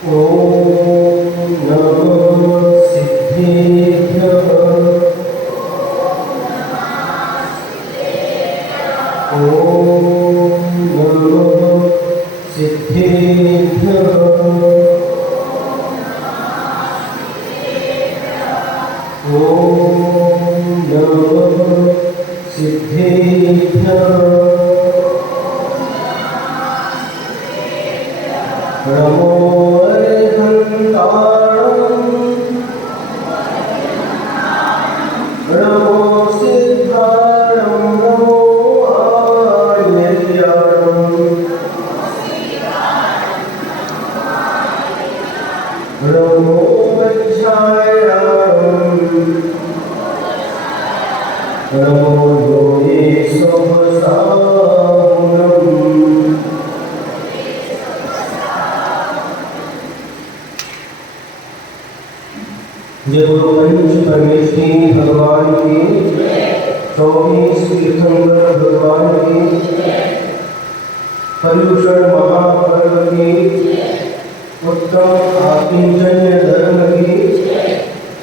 ओम नमः सिद्धेभ्यः। ओम नमः सिद्धेभ्यः। ओम नमः सिद्धेभ्यः। नमो अरिहन्ताणं नमो सिद्धाणं नमो आर्यज्ञानं नमो वज्रायाणं नमो योगे सहस्राहुणम्। जय गुरु पंच परमेश्वरी भगवान की, 24 तीर्थंकर भगवान की, पर्युषण महापर्व की, उत्तम आकिंचन्य धर्म की,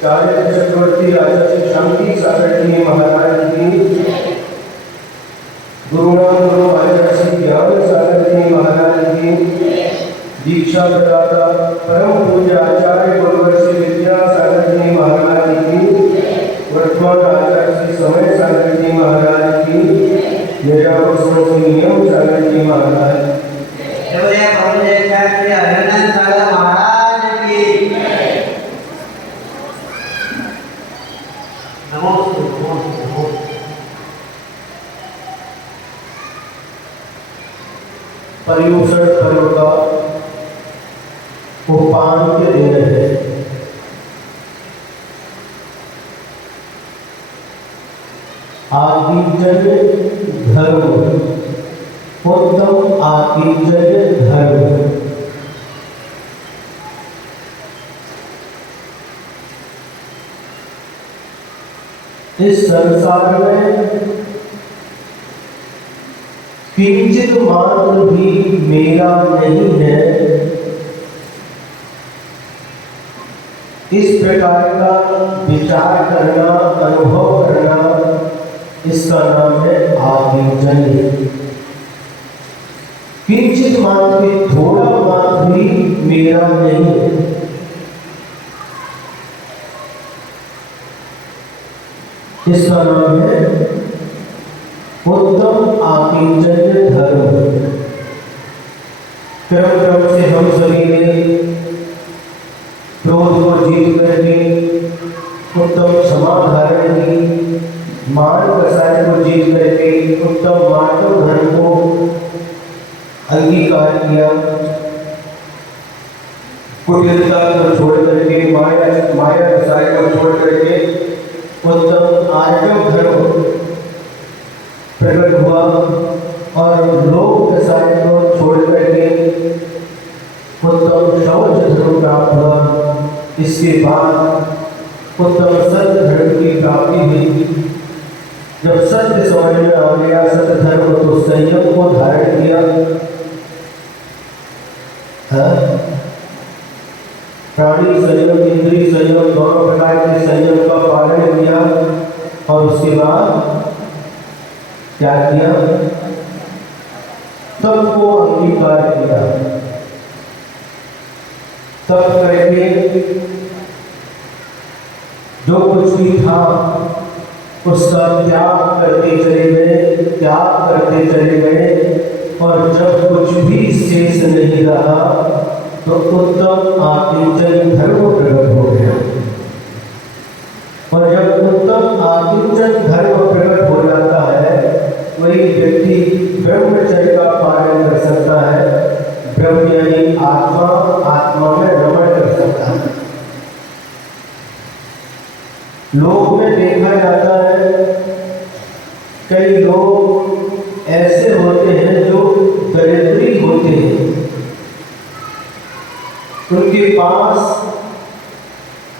चार्य चक्रवर्ती आचार्य शांति सागर जी महाराज की, गुरुनाम गुरु आचार्य श्री ज्ञान सागर जी महाराज की, दीक्षा प्रदाता परम पूज्य आचार्य गुरुवर श्री विद्यासागर जी महाराज की, वर्तमान आचार्य श्री समय सागर जी महाराज की, मेरा श्री नियम सागर जी महाराज, श्री हरिनंद सागर महाराज की नमो नमो नमो। पर्युषण पर्व का उपान के दिन है। आकिंचन्य धर्म, उत्तम आकिंचन्य धर्म। इस संसार में किंचित मात्र भी मेरा नहीं है, इस प्रकार का विचार करना, अनुभव करना, इसका नाम है आकिंचन्य। किंचित मात्र, थोड़ा मात्र भी मेरा नहीं है, इसका नाम है उत्तम आकिंचन्य धर्म। क्रम क्रम से हम सभी ने क्रोध को जीत करके उत्तम क्षमा धारण की, मान कसाय को जीत करके उत्तम मार्गव धर्म को अंगीकार किया, कुटिलता को छोड़ करके, माया कसाय को छोड़ करके उत्तम आर्जव धर्म प्रकट हुआ और लोक कसाय को छोड़ करके उत्तम शौच धर्म प्राप्त हुआ। इसके बाद उत्तम सत्य धर्म की प्राप्ति हुई। जब सत्य समझ में आ गया, सत्य धर्म तो संयम को धारण किया, प्राणी संयम, इंद्रिय संयम, दोनों प्रकार के संयम का पालन किया और उसके बाद क्या किया? तप को अंगीकार किया। तप करके जो कुछ भी था उसका त्याग करते चले गए, त्याग करते चले गए, और जब कुछ भी शेष नहीं रहा तो उत्तम आकिंचन्य धर्म प्रकट हो गया। और जब उत्तम आकिंचन्य धर्म प्रकट हो जाता है, वही व्यक्ति ब्रह्मचर्य का पालन कर सकता है। ब्रह्म यानी आत्मा, आत्मा में रमण कर सकता है। लोक में देखा जाता है कई लोग ऐसे होते हैं जो दरिद्री होते हैं, उनके पास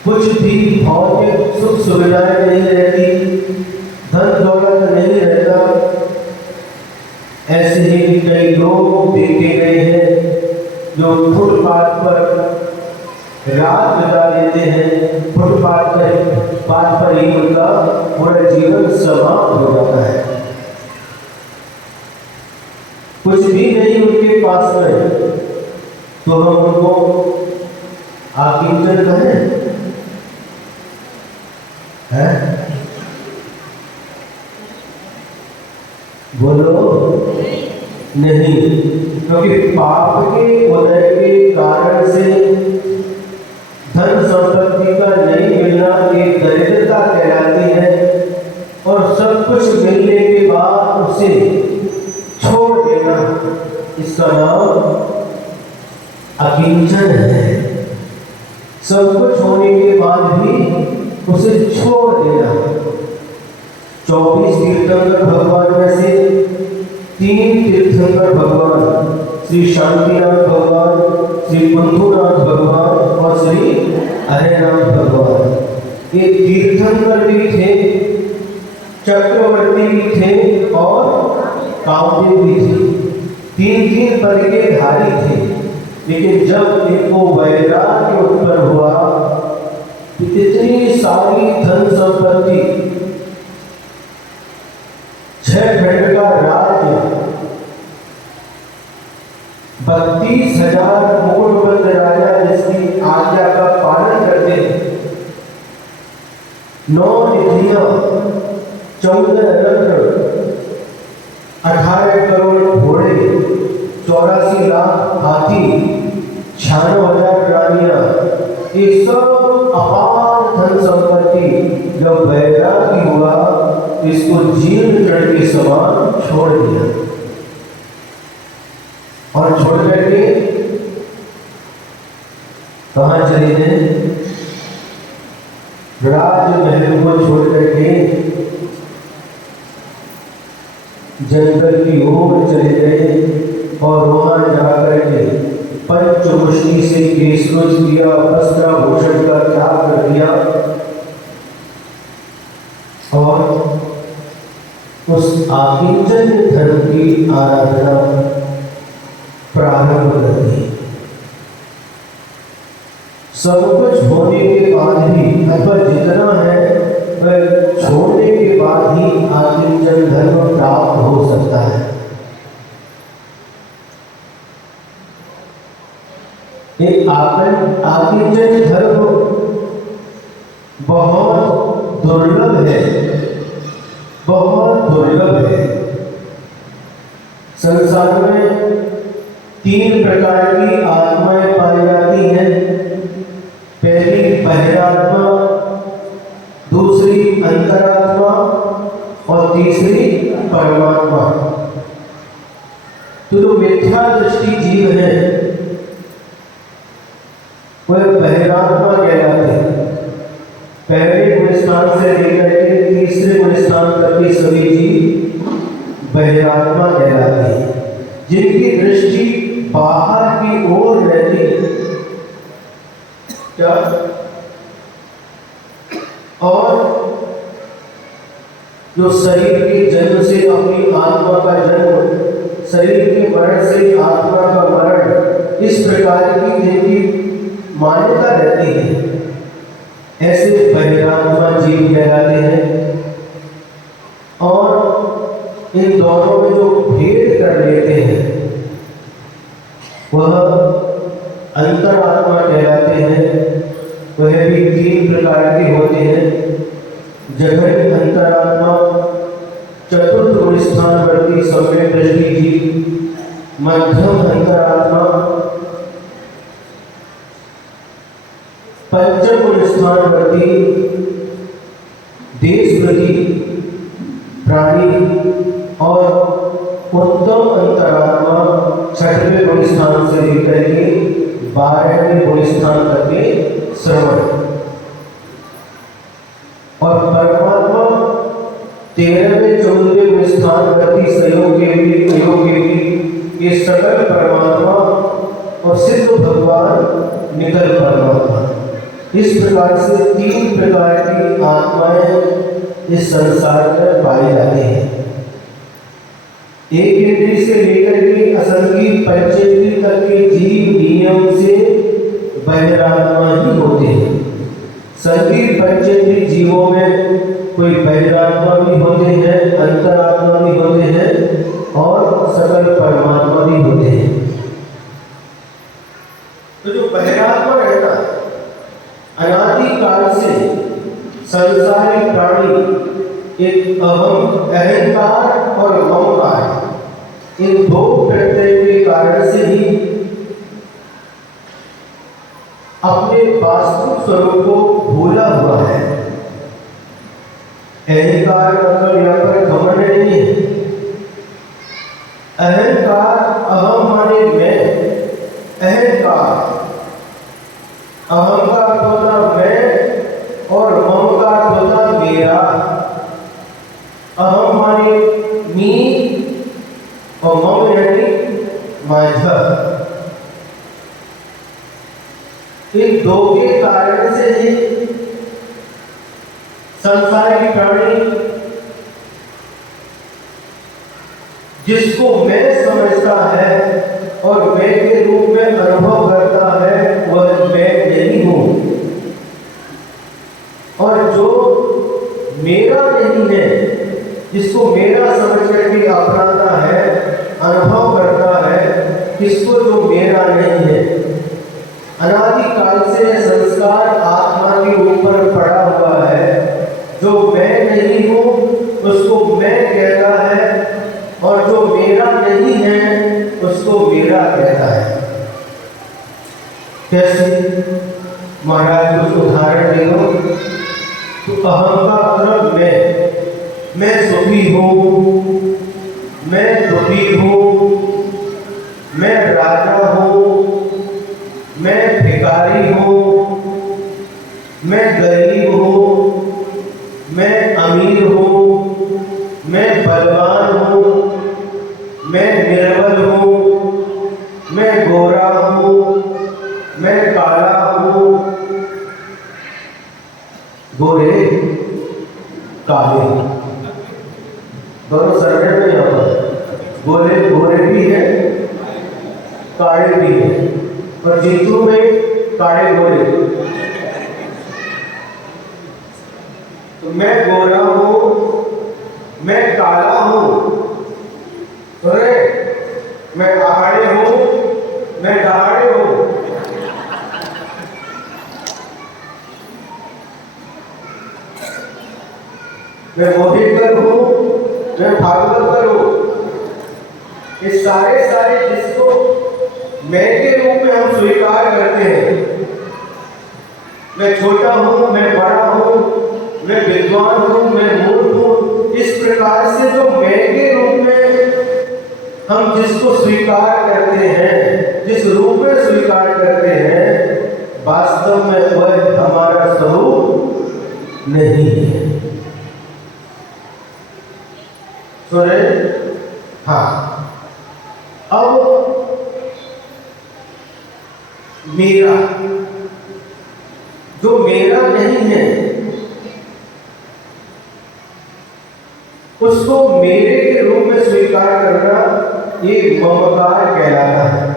कुछ भी भौतिक सुख सुविधाएं नहीं रहती, धन दौलत नहीं रहता। ऐसे ही कई लोग देखे गए हैं जो फुटपाथ पर रात बिता देते हैं फुटपाथ पर ही उनका पूरा जीवन समाप्त हो जाता है। कुछ भी नहीं उनके पास में, तो हम उनको आकिंचन कहें? है? बोलो नहीं, क्योंकि पाप के उदय के कारण से धन संपत्ति का नहीं मिलना एक दरिद्रता कहलाती है, और सब कुछ मिलने के बाद उसे छोड़ देना, इसका नाम अकिंचन है। सब कुछ होने के बाद भी उसे छोड़ देना। 24 तीर्थंकर भगवान में से 3 तीर्थंकर भगवान श्री शांतिनाथ भगवान, श्री कुंथुनाथ भगवान और श्री हरेनाथ भगवान, ये तीर्थंकर भी थे, चक्रवर्ती भी थे और कामदेव भी थे। 3 पद के धारी थे। लेकिन जब इनको वैराग्य उत्पन्न हुआ, इतनी सारी धन संपत्ति, 6 खंड का राज्य, 32,000 मुकुटबंद राजा जिसकी आज्ञा का पालन करते हैं, 9 निधियां, 14 रत्न, 18 करोड़ घोड़े, 84 लाख हाथी, 96,000 रानियां, ये सब अपार धन संपत्ति जब वैराग्य हुआ, इसको जीर्ण जड़ के समान छोड़ दिया। और छोड़ करके कहाँ चले गए? राजमहल को छोड़ करके जंगल की ओर चले गए और वहां जाकर के पंचमुष्टि से केशरोज किया, वस्त्राभूषण का त्याग कर दिया और उस आकिंचन धर्म की आराधना प्रारंभ कर दी। सब कुछ होने के बाद ही, अथवा जितना है वह छोड़ने के बाद ही आकिंचन धर्म प्राप्त हो सकता है। एक आकिंचन धर्म बहुत दुर्लभ है, बहुत दुर्लभ है। संसार में 3 प्रकार की आत्माएं पाई जाती हैं। पहली बहिरात्मा, दूसरी अंतरात्मा और तीसरी परमात्मा। तो जो मिथ्या दृष्टि जीव है वह बहिरात्मा कहलाते हैं। पहले गुणस्थान से लेकर के तीसरे गुणस्थान तक के सभी जीव बहिरात्मा कहलाते हैं, जिनकी दृष्टि बाहर की ओर रहती क्या, और जो शरीर के जन्म से अपनी आत्मा का जन्म, शरीर के मरण से आत्मा का मरण, इस प्रकार की जिनकी मान्यता रहती है, ऐसे बहिरात्मा जीव कहलाते हैं। और इन दोनों में जो भेद कर लेते हैं वह अंतरात्मा कहलाते हैं। वह भी 3 प्रकार के होते हैं। जघन्य अंतरात्मा, चतुर्थ गुणस्थानवर्ती सम्यक दृष्टि जीव, मध्यम अंतरात्मा, पंचम गुणस्थानवर्ती देशप्रति प्राणी और उत्तम अंतरात्मा 6वें गुणस्थान से लेकर के 12वें गुणस्थान तक के श्रवण, और परमात्मा 13वें 14वें गुणस्थानवर्ती सहयोगी ये सकल परमात्मा और सिद्ध भगवान निकल परमात्मा। इस प्रकार से 3 प्रकार की आत्माएं इस संसार में पाई जाती हैं। एक इंद्रिय से लेकर के असंख्य पंचेंद्रिय तक के जीव नियम से बहिरात्मा पंचेंद्रिय जीवों में कोई बहिरात्मा भी होते हैं, अंतरात्मा भी होते हैं और सकल परमात्मा भी होते हैं। तो जो बहिरात्मा रहता है, अनादि काल से संसारी प्राणी एक अहम, अहंकार और ममकार, इन दो प्रत्यय के कारण से ही अपने वास्तविक स्वरूप को भूला हुआ है। अहंकार मतलब यहाँ पर घमंड नहीं है। अहंकार, अहम माने मैं, अहंकार, अहम का होता मैं और मम का होता मेरा। अहम माने मी और मम यानी माझा। इन दो के कारण से ही संसारी प्राणी जिसको मैं समझता है और मैं के रूप में अनुभव करता है, वह मैं नहीं हूं। और जो मेरा नहीं है, जिसको मेरा समझ करके अपनाता है, अनुभव करता है, किसको जो मेरा नहीं है। अनादि काल से संस्कार आत्मा के ऊपर पड़ा हुआ है। जो मैं नहीं हूं उसको मैं कहता है और जो मेरा नहीं है उसको मेरा कहता है। कैसे? महाराज कुछ उदाहरण दे दो। तो अहम का मतलब मैं सुखी हूं, मैं दुखी हूं, मैं राजा हूं, मैं भिखारी हूं, मैं गरीब हूं, मैं अमीर हूं, मैं बलवान हूं, मैं निर्बल हूं, मैं गोरा हूं, मैं काला हूं। गोरे काले दोनों सरने में यहाँ पर गोरे भी है, काले भी है। और जीतू में काले गोरे। तो मैं गोरा हूं, मैं काला हूं, अरे मैं आहाड़े हूं, मैं दहाड़े हूं। मैं मोहितकर हूं, मैं भागवतकर हूं। ये सारे जिसको मैं के रूप में हम स्वीकार करते हैं। मैं छोटा हूं, मैं बड़ा हूं, मैं विद्वान हूं, मैं मूर्ख हूं। इस प्रकार से जो मैं के रूप में हम जिसको स्वीकार करते हैं, जिस रूप में स्वीकार करते हैं, वास्तव में वह हमारा स्वरूप नहीं है। सुने? हाँ। अब मेरा, जो मेरा नहीं है, उसको मेरे के रूप में स्वीकार करना ये ममकार कहलाता है।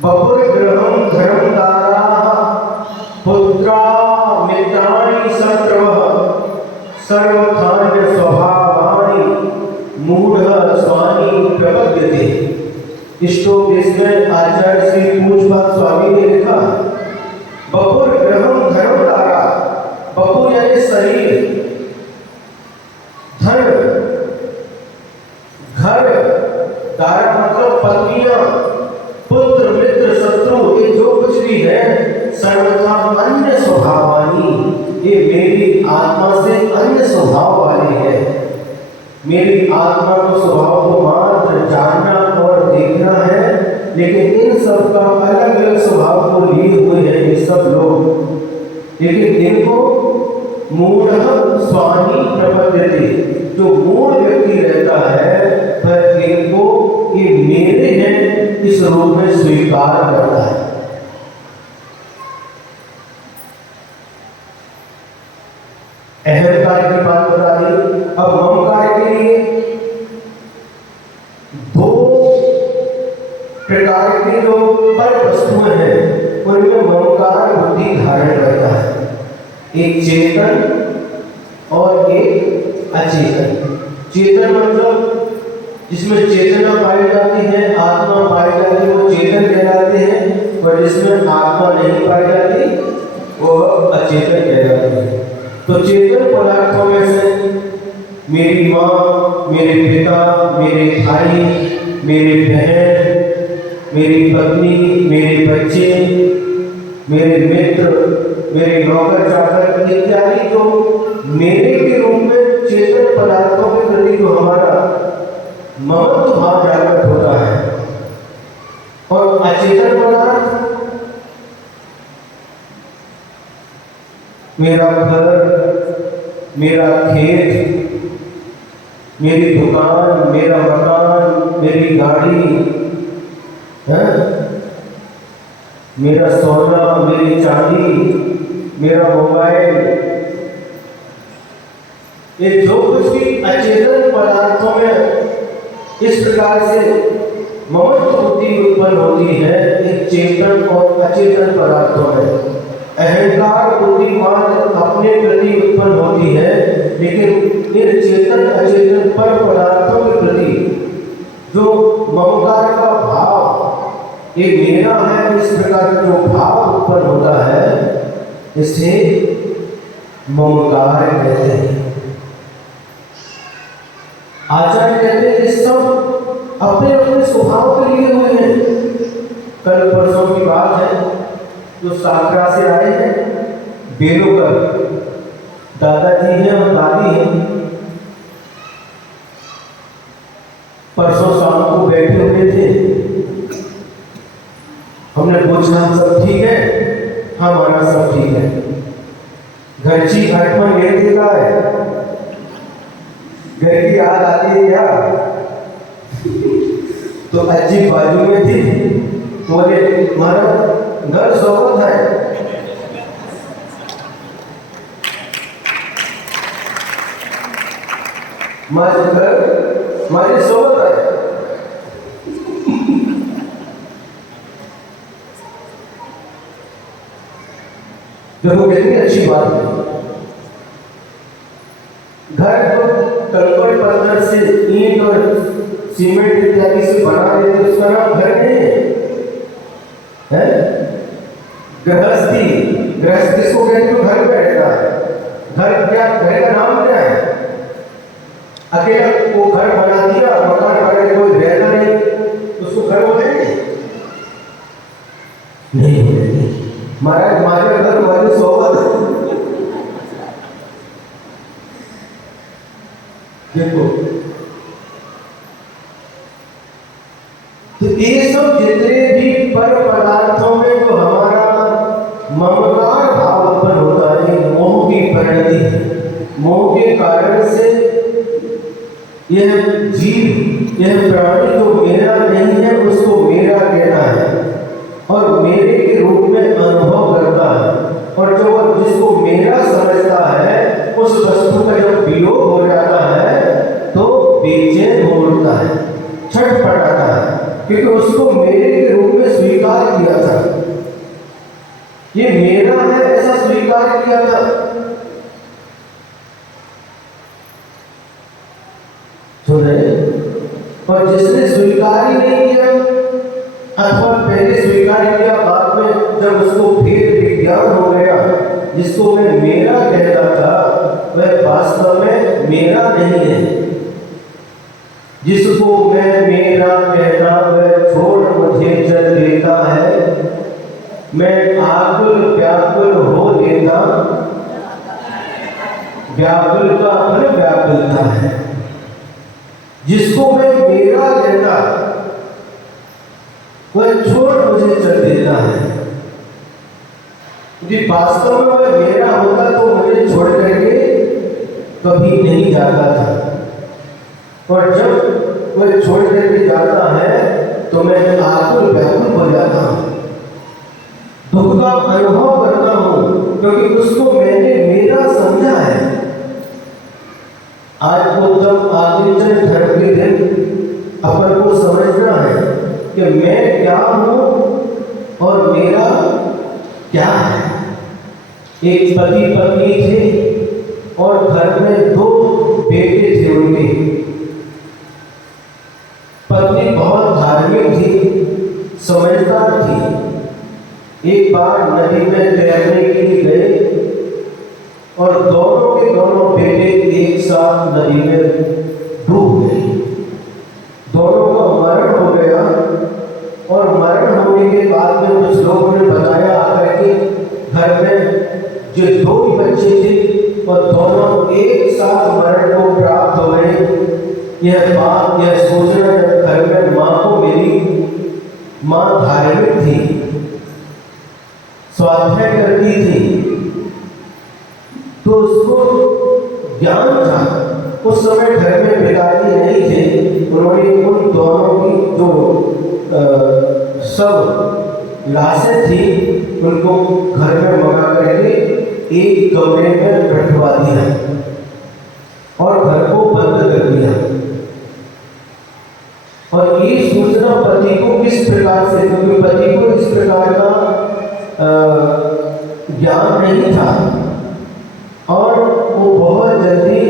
बपुर ग्रहम धर्मदारा पुत्रा मित्राणि शत्रवः सर्वखान्य स्वभावानि मूढ़ स्वामी प्रपद्यते। श्लोक इसमें आचार्य श्री पूज्यपाद स्वामी ने लिखा, बपुर ग्रहम धर्मदारा, बपुर यानी शरीर, धन, घर, दारा मतलब पत्नियां, पुत्र, मित्र, शत्रु, ये जो कुछ भी है, सर्वथा अन्य स्वभावानी, ये मेरी आत्मा से अन्य स्वभाव वाले हैं। मेरी आत्मा को स्वभाव को मात्र जानना और देखना है, लेकिन इन सब का अलग अलग स्वभाव को लिए हुए हैं ये सब लोग। लेकिन इनको मूढ़ स्वामी प्रपद्यते, जो मूढ़ व्यक्ति रहता है पर इनको ये मेरे हैं इस रूप में स्वीकार करता है। अहंकार की बात बता दी। अब ममकार के लिए दो प्रकार की जो पर वस्तुएं हैं, उनमें ममकार बुद्धि धारण एक चेतन और एक अचेतन। चेतन मतलब जिसमें चेतना पाई जाती है, आत्मा पाई जाती है, वो चेतन कहलाते हैं, और जिसमें आत्मा नहीं पाई जाती वो अचेतन कहलाते हैं। तो चेतन पदार्थों में से मेरी माँ, मेरे पिता, मेरे भाई, मेरे बहन, मेरी पत्नी, मेरे बच्चे, मेरे मित्र, मेरे नौकर चाकर इत्यादि जो मेरे के रूप में चेतन पदार्थों के प्रति जो हमारा ममत्व भाव जागृत होता है, और अचेतन पदार्थ मेरा घर, मेरा खेत, मेरी दुकान, मेरा मकान, मेरी गाड़ी है, मेरा सोना, मेरी चांदी, मेरा मोबाइल, ये जो कुछ भी अचेतन पदार्थों में इस प्रकार से ममत्व बुद्धि उत्पन्न होती है, एक चेतन और अचेतन पदार्थों में अहंकार बुद्धि मात्र अपने प्रति उत्पन्न होती है, लेकिन इन चेतन अचेतन पर पदार्थों के प्रति जो ममकार का भाव ये मेरा है, इस प्रकार का जो भाव उत्पन्न होता है इसे ममकार कहते हैं। आचार्य कहते हैं ये सब अपने अपने स्वभाव के लिए हुए हैं। कल परसों की बात है, जो साकरा से आए हैं बेलोकर दादाजी हैं और दादी हैं, परसों शाम को बैठे हुए थे। हमने पूछा सब ठीक है? हमारा सब ठीक है। घरची घटमन ले देता है, घर की याद आती है क्या? तो अज्जी बाजू में थी, बोले हमारा घर सोबत है। हमारे सोबत है। देखो कितनी अच्छी बात है। घर को कंकड़ पत्थर से, ईंट और सीमेंट इत्यादि से बना देते, उसका नाम घर नहीं है। गृहस्थी, गृहस्थी को कहते हो घर में रहता है। घर क्या, घर का नाम क्या है? अकेला वो घर बना दिया, मकान बना के कोई रहता नहीं, उसको घर हो जाएंगे? नहीं हो जाएंगे। महाराज हमारे घर वाली सोबत देखो। तो ये सब जितने भी पर पदार्थों में जो हमारा ममकार भाव उत्पन्न होता है, मोह की परिणति है। मोह के कारण से यह जीव, यह प्राणी जो मेरा नहीं है उसको मेरा कहता है और मेरे के रूप में अनुभव करता है, और जो जिसको मेरा समझता है उस वस्तु का जब वियोग हो जाता है तो बेचैन हो उठता है, छटपटाता है, क्योंकि उसको मेरे के रूप में स्वीकार किया था। ये मेरा है ऐसा स्वीकार किया था। सुन रहे? और जिसने स्वीकार ही नहीं किया, अथवा पहले स्वीकार किया, बाद में जब उसको भेद विज्ञान हो गया, जिसको मैं मेरा कहता था वह वास्तव में मेरा नहीं है। जिसको मैं मेरा कहता वह छोड़ मुझे चल देता है, मैं आकुल व्याकुल हो लेता। व्याकुल का फल व्याकुलता है। जिसको मैं मेरा कहता वह छोड़ मुझे चल देता है। यदि वास्तव में वह मेरा होता तो मुझे छोड़ करके कभी नहीं जाता था, और जब वह छोड़ करके जाता है तो मैं आकुल व्याकुल हो जाता हूँ, दुख का अनुभव करता हूँ, क्योंकि उसको मैंने मेरा समझा है। आज उत्तम आदित्य धर्म के दिन अपन को समझना है कि मैं क्या हूँ और मेरा क्या है। एक पति पत्नी थे और घर में 2 बेटे थे उनके। पत्नी बहुत धार्मिक थी, समझदार थी। एक बार नदी में तैरने के लिए गए और दोनों के दोनों बेटे एक साथ नदी में डूब गए। दोनों का मरण हो गया और मरण होने के बाद में कुछ लोगों ने बताया आकर के घर में जो 2 ही बच्चे थे और दोनों एक साथ मरण को प्राप्त हो गए। यह सोचना जब घर में माँ को मिली, माँ धार्मिक थी, स्वाध्याय करती थी, तो उसको ज्ञान था। उस समय घर में पिताजी नहीं थे, उन्होंने उन दोनों की जो सब लाशें थी उनको घर में मंगा करके एक कमरे में रखवा दिया और घर को बंद कर दिया। और ये सूचना पति को किस प्रकार से, क्योंकि पति को इस प्रकार का ज्ञान नहीं था और वो बहुत जल्दी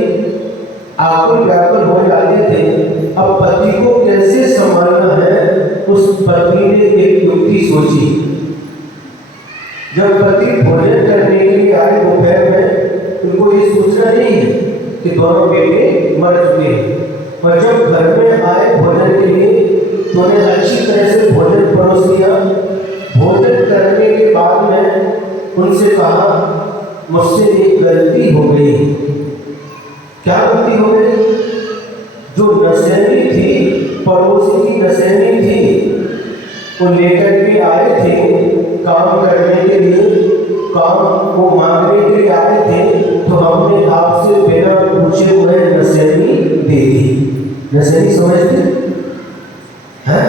आकुल व्याकुल हो जाते थे। अब पति को कैसे संभालना है, उस पत्नी ने एक युक्ति सोची। जब पति भोजन करने के लिए आए दोपहर में, उनको ये सूचना नहीं है कि दोनों बेटे मर चुके हैं, और जब घर में आए भोजन के लिए तो उन्हें अच्छी तरह से भोजन परोस दिया। भोजन करने के बाद में उनसे कहा, मुझसे एक गलती हो गई। क्या गलती हो गई? जो नसैनी थी, पड़ोसी की नसैनी थी, वो लेकर के आए थे काम करने के लिए, काम को मांगने के लिए आए थे, तो हमने आपसे बिना पूछे हुए नसैनी दे दी। नसैनी समझते हैं?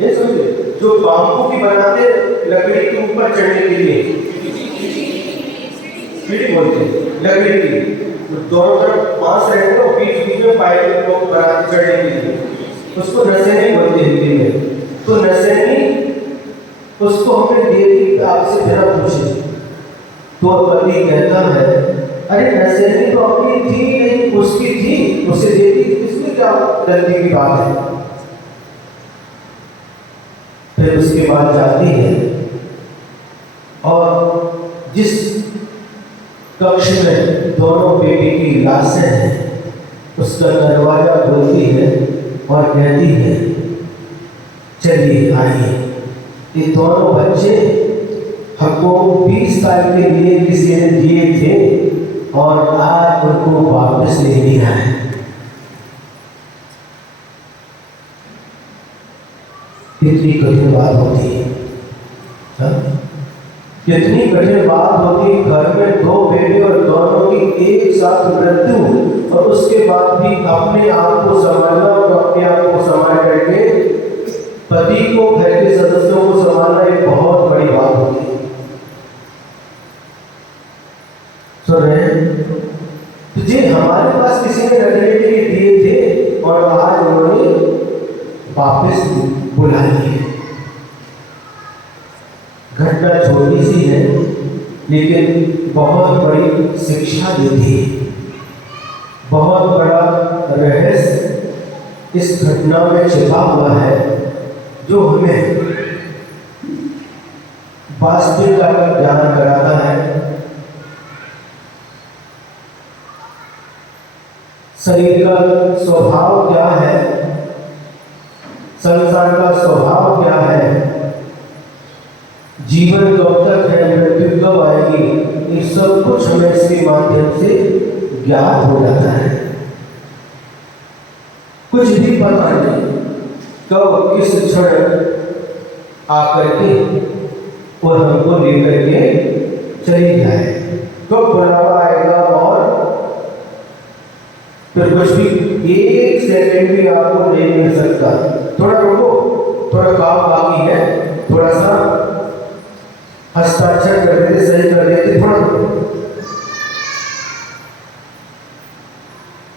ये समझे? जो बांबू की बनाते लकड़ी के ऊपर चढ़ने के लिए, सीढ़ी बोलते हैं लकड़ी की, तो दोनों तरफ बांस रहते हैं और बीच में पाइप लोग बनाते चढ़ने के लिए, उसको नसैनी बोलते हैं हिंदी में। तो नसैनी उसको हमने दे दी आपसे बिना पूछे। तो पति कहता है, अरे नसैनी तो अपनी थी नहीं, उसकी थी, उसे दे दी, इसमें क्या गलती की बात है? फिर उसके बाद जाती है और जिस कक्ष में दोनों बेटी की लाशें हैं, उसका दरवाजा खोलती है और कहती है, चलिए आइए, ये दोनों बच्चे हमको 20 साल के लिए किसी ने दिए थे और आज उनको वापस ले लिया है। कितनी कठिन बात होती है, कितनी कठिन बात होती है। घर में 2 बेटे और दोनों की एक साथ मृत्यु, और उसके बाद भी अपने आप को संभालना और अपने आप को संभाल करके पति को, घर के सदस्यों को संभालना एक बहुत बड़ी बात होती है। सुन रहे हैं? जी, हमारे पास किसी ने रखने के लिए दिए थे और आज उन्होंने वापस बुला लिए। घटना छोटी सी है लेकिन बहुत बड़ी शिक्षा देती है। बहुत बड़ा रहस्य इस घटना में छिपा हुआ है जो हमें वास्तविकता का ज्ञान कराता है। शरीर का स्वभाव क्या है, संसार का स्वभाव क्या है, जीवन कब तक है, मृत्यु कब आएगी, ये सब कुछ हमें इसके माध्यम से ज्ञात हो जाता है। कुछ भी पता नहीं कब किस क्षण आकर के और हमको लेकर के चली जाए, कब बुलावा आएगा और फिर कुछ भी 1 सेकंड भी आपको नहीं मिल सकता। थोड़ा रुको, थोड़ा काम बाकी है, थोड़ा सा हस्ताक्षर कर देते, सही कर देते, थोड़ा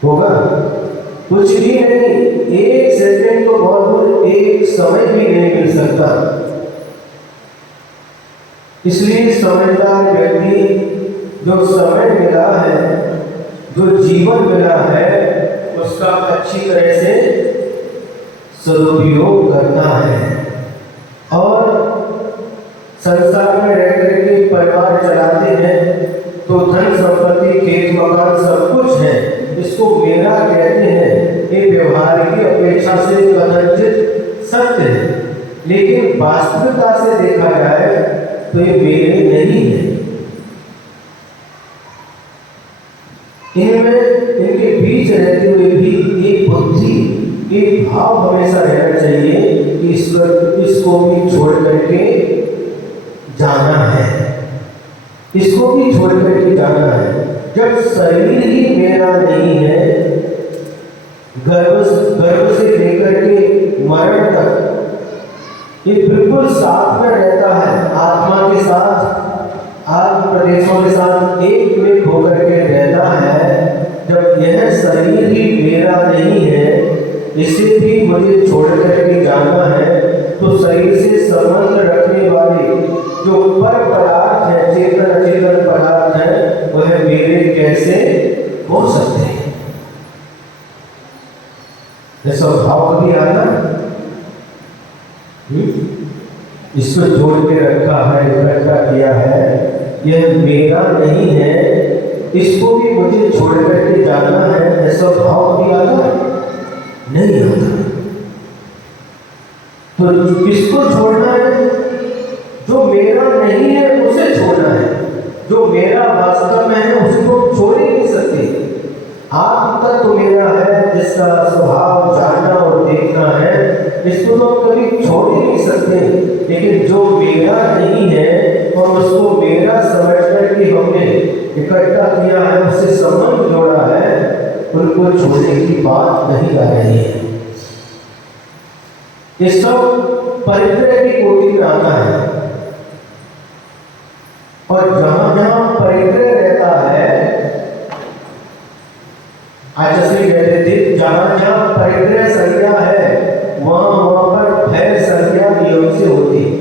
होगा। कुछ भी नहीं, 1 सेकंड तो बहुत दूर, 1 समय भी नहीं मिल सकता। इसलिए समझदार व्यक्ति जो समय मिला है, जो जीवन मिला है, उसका अच्छी तरह से सदुपयोग करना है। और संसार में रह करके परिवार चलाते हैं तो धन संपत्ति खेत मकान सब कुछ है, इसको मेरा कहते हैं। ये व्यवहार की अपेक्षा से कदाचित सत्य है, लेकिन वास्तविकता से देखा जाए तो ये मेरे नहीं है। इनमें इनके बीच रहते हुए भी एक बुद्धि, एक भाव हमेशा रहना चाहिए कि ईश्वर इसको भी छोड़ करके जाना है, इसको भी छोड़ करके जाना है। जब शरीर ही मेरा नहीं है, गर्भ से लेकर के मरण तक ये बिल्कुल साथ में रहता है, आत्मा के साथ, आत्म प्रदेशों के साथ एक में होकर के रहता है। जब यह शरीर ही मेरा नहीं है, इसे भी मुझे छोड़ करके जाना है, तो शरीर से संबंध रखने वाले जो पर पदार्थ है, चेतन अचेतन पदार्थ है, वह मेरे कैसे हो सकते हैं? ऐसा भाव कभी आता? इसको जोड़ के रखा है, इकट्ठा किया है, यह मेरा नहीं है, इसको भी मुझे छोड़ करके जाना है, ऐसा भाव कभी आता? नहीं आता। तो किसको छोड़ना है? जो मेरा नहीं है उसे छोड़ना है। जो मेरा वास्तव में है उसको छोड़ ही नहीं सकते। आत्म तत्व तो मेरा है, जिसका स्वभाव जानना और देखना है, इसको तो कभी छोड़ ही नहीं सकते। लेकिन जो मेरा नहीं है और उसको मेरा समझकर कि हमने इकट्ठा किया है, उससे संबंध जोड़ा है, उनको छोड़ने की बात नहीं आ रही है। ये सब परित्रय की कोटि में आता है। और जहां जहां परित्रय रहता है, आचार्य कहते थे, जहां जहां परित्रय संज्ञा है, वहां पर भय संज्ञा नियम से होती है।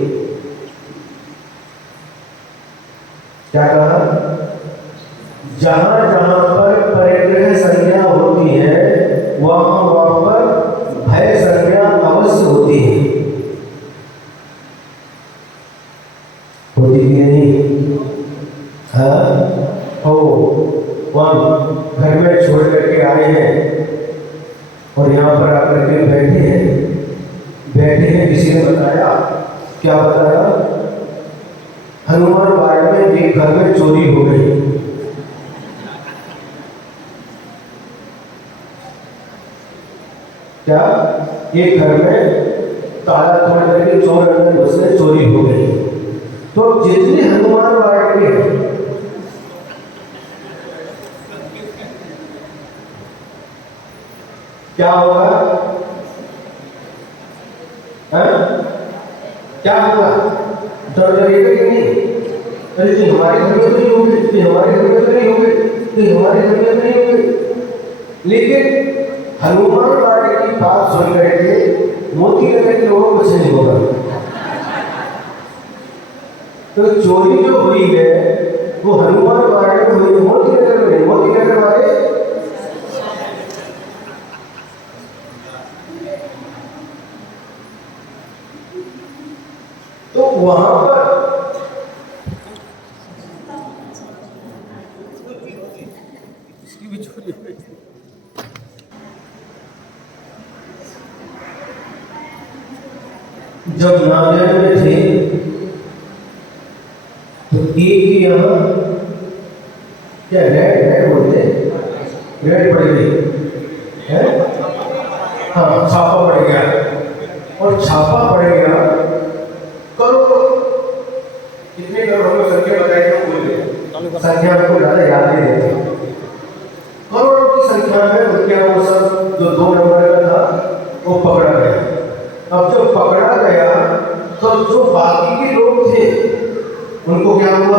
क्या कहा? जहां जहां पर परिग्रह संज्ञा होती है, वहां पर भय संज्ञा अवश्य होती है। होती कि नहीं? वहां घर में छोड़ करके आए हैं और यहाँ पर आकर के बैठे हैं, किसी ने बताया, क्या बताया? हनुमान वार्ड में एक घर में चोरी हो गई। क्या? एक घर में ताला तोड़ करके चोर अंदर घुसने, चोरी हो गई। तो जितने हनुमान वार्ड के क्या होगा? क्या होगा? डर लगेगा कि नहीं? अरे जी हमारे घर में तो नहीं होगी, हमारे घर में तो नहीं होगी, हमारे घर में तो नहीं होगी। लेकिन हनुमान वार्ड की बात सुन करके मोती नगर के लोगों को कुछ नहीं होगा। तो चोरी जो हुई है वो हनुमान वार्ड में हुई, मोती नगर में नहीं। मोती नगर वाले तो वहां पर इसकी भी चोरी हुई। जब नांदेड़ में थे तो एक यहाँ क्या रेड बोलते रेड पड़ गई है, हाँ छापा पड़ गया। और छापा पड़ गया, करोड़ों, कितने करोड़ में संख्या बताई तो भूल गए, संख्या को ज़्यादा याद नहीं रहती। करोड़ों की संख्या में उनके वो सब जो 2 नंबर का था वो पकड़ा गया। अब जब पकड़ा गया तो जो बाकी के लोग थे उनको क्या हुआ?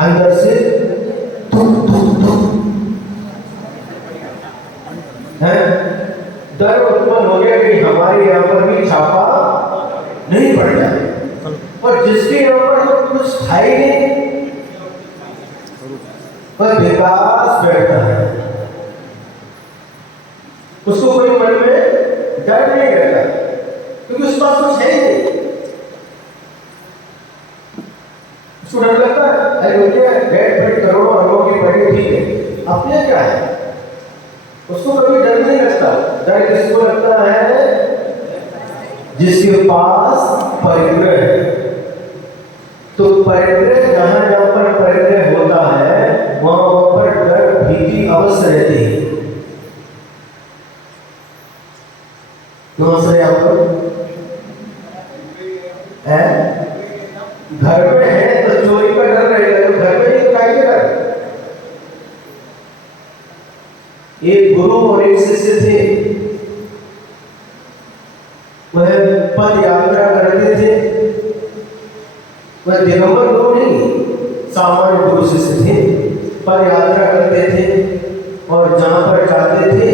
अंदर से डर उत्पन्न हो गया कि हमारे यहाँ पर भी छापा नहीं पड़ जाए। और जिसके यहाँ पर कुछ था ही नहीं, पर विकास बैठता है, उसको कोई मन में डर नहीं रहता, क्योंकि उसके पास कुछ है ही नहीं। उसको डर लगता है, अरे रुपये बैठ बैठ करोड़ों अरबों की पड़ी, ठीक है, अपने क्या है, उसको कभी डर नहीं लगता। डर किसको लगता है? जिसके पास परिग्रह है। तो परिग्रह जहां जहां पर परिग्रह होता है वहां पर डर भीति अवश्य रहती है। नमस्ते आपको है, घर में है तो चोरी का डर रहेगा, तो घर में नहीं तो काय का डर। एक गुरु और एक शिष्य थे, वह पद यात्रा करते थे। वह दिगंबर गुरु नहीं, सामान्य गुरु शिष्य थे। पद यात्रा करते थे और जहां पर जाते थे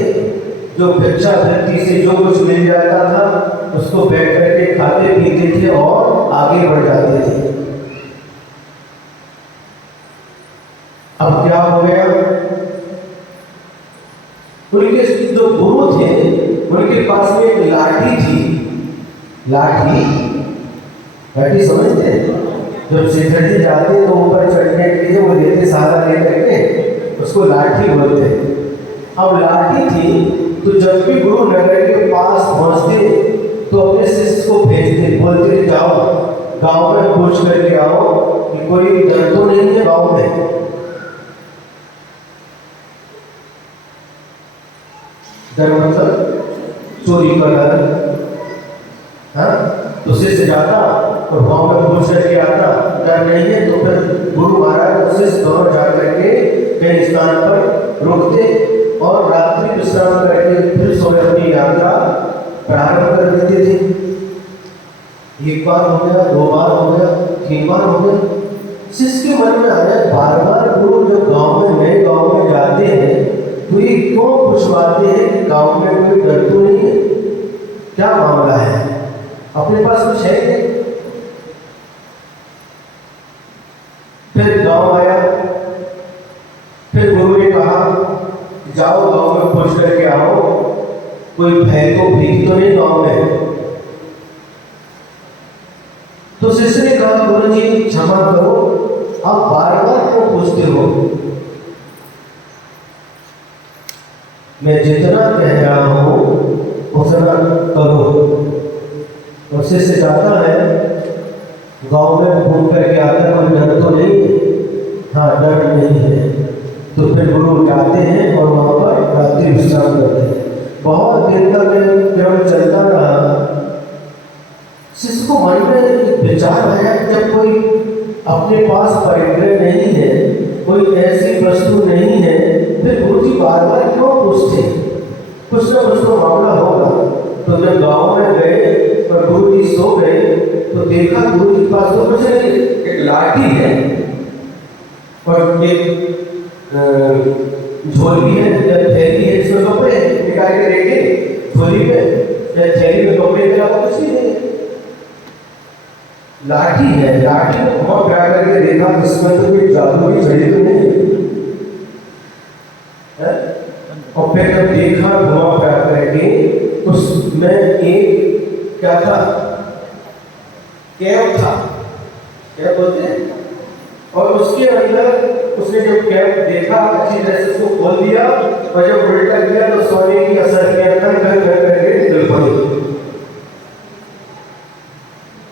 जो भिक्षा धरती से जो कुछ मिल जाता था उसको बैठ करके खाते पीते थे और आगे बढ़ जाते थे। अब क्या हो गया, उनके जो गुरु थे उनके पास में एक लाठी थी। लाठी समझते हैं? जब शेखर जी जाते तो ऊपर चढ़ने के लिए वो लेते सहारा लेकर के, उसको लाठी बोलते हैं। अब लाठी थी तो जब भी गुरु नगर के पास पहुंचते तो अपने शिष्य को भेजते, बोलते जाओ गांव में पूछ करके आओ कि कोई डर तो नहीं है गांव में। डर मतलब चोरी का डर। हाँ, तो शिष्य जाता और गांव में पूछ करके आता, डर नहीं है तो फिर गुरु महाराज और शिष्य दोनों जाकर के कई स्थान पर रुकते और रात्रि विश्राम करके फिर सोए अपनी यात्रा प्रारंभ कर देते थे। एक बार हो गया, दो बार हो गया, तीन बार हो गया। शिष्य के मन में आया, बार बार गुरु जब गांव में नए गांव में जाते हैं तो ये क्यों पूछवाते हैं कि गांव में कोई डर तो नहीं है, क्या मामला है, अपने पास कुछ है नहीं। फिर गांव आया, फिर गुरु ने कहा जाओ गांव में पूछ करके आओ कोई भय तो भीति तो नहीं गांव में। तो शिष्य ने कहा गुरु जी क्षमा करो, आप बार बार क्यों पूछते हो, मैं जितना कह रहा हूं उतना करो। और शिष्य जाता है गांव में घूम करके आता, कोई डर तो नहीं, हाँ डर नहीं है। तो फिर गुरु जाते हैं और वहां पर रात्रि विश्राम करते हैं। बहुत देर तक क्रम चलता रहा। शिष्य को मन में एक विचार आया, जब कोई अपने पास परिग्रह नहीं है, कोई ऐसी वस्तु नहीं है, फिर गुरु जी बार बार क्यों पूछते, कुछ ना कुछ तो मामला होगा। तो जब गांव में गए और गुरु जी सो गए तो देखा गुरु जी के पास तो कुछ नहीं, एक लाठी है और एक झोली है या थैली है, इसमें कपड़े निकाल के देखे झोली में या थैली में कपड़े के अलावा कुछ नहीं है। लाठी है, लाठी में घुमा फिरा करके देखा, इसमें तो कोई जादू की छड़ी तो नहीं है। और फिर जब देखा घुमा फिरा करके, उसमें एक क्या था, कैप था, क्या बोलते हैं, और उसके अंदर उसने जब कैप देखा अच्छी तरह से उसको खोल दिया और जब उल्टा किया तो सोने की असर के अंदर घर घर करके निकल पड़ी।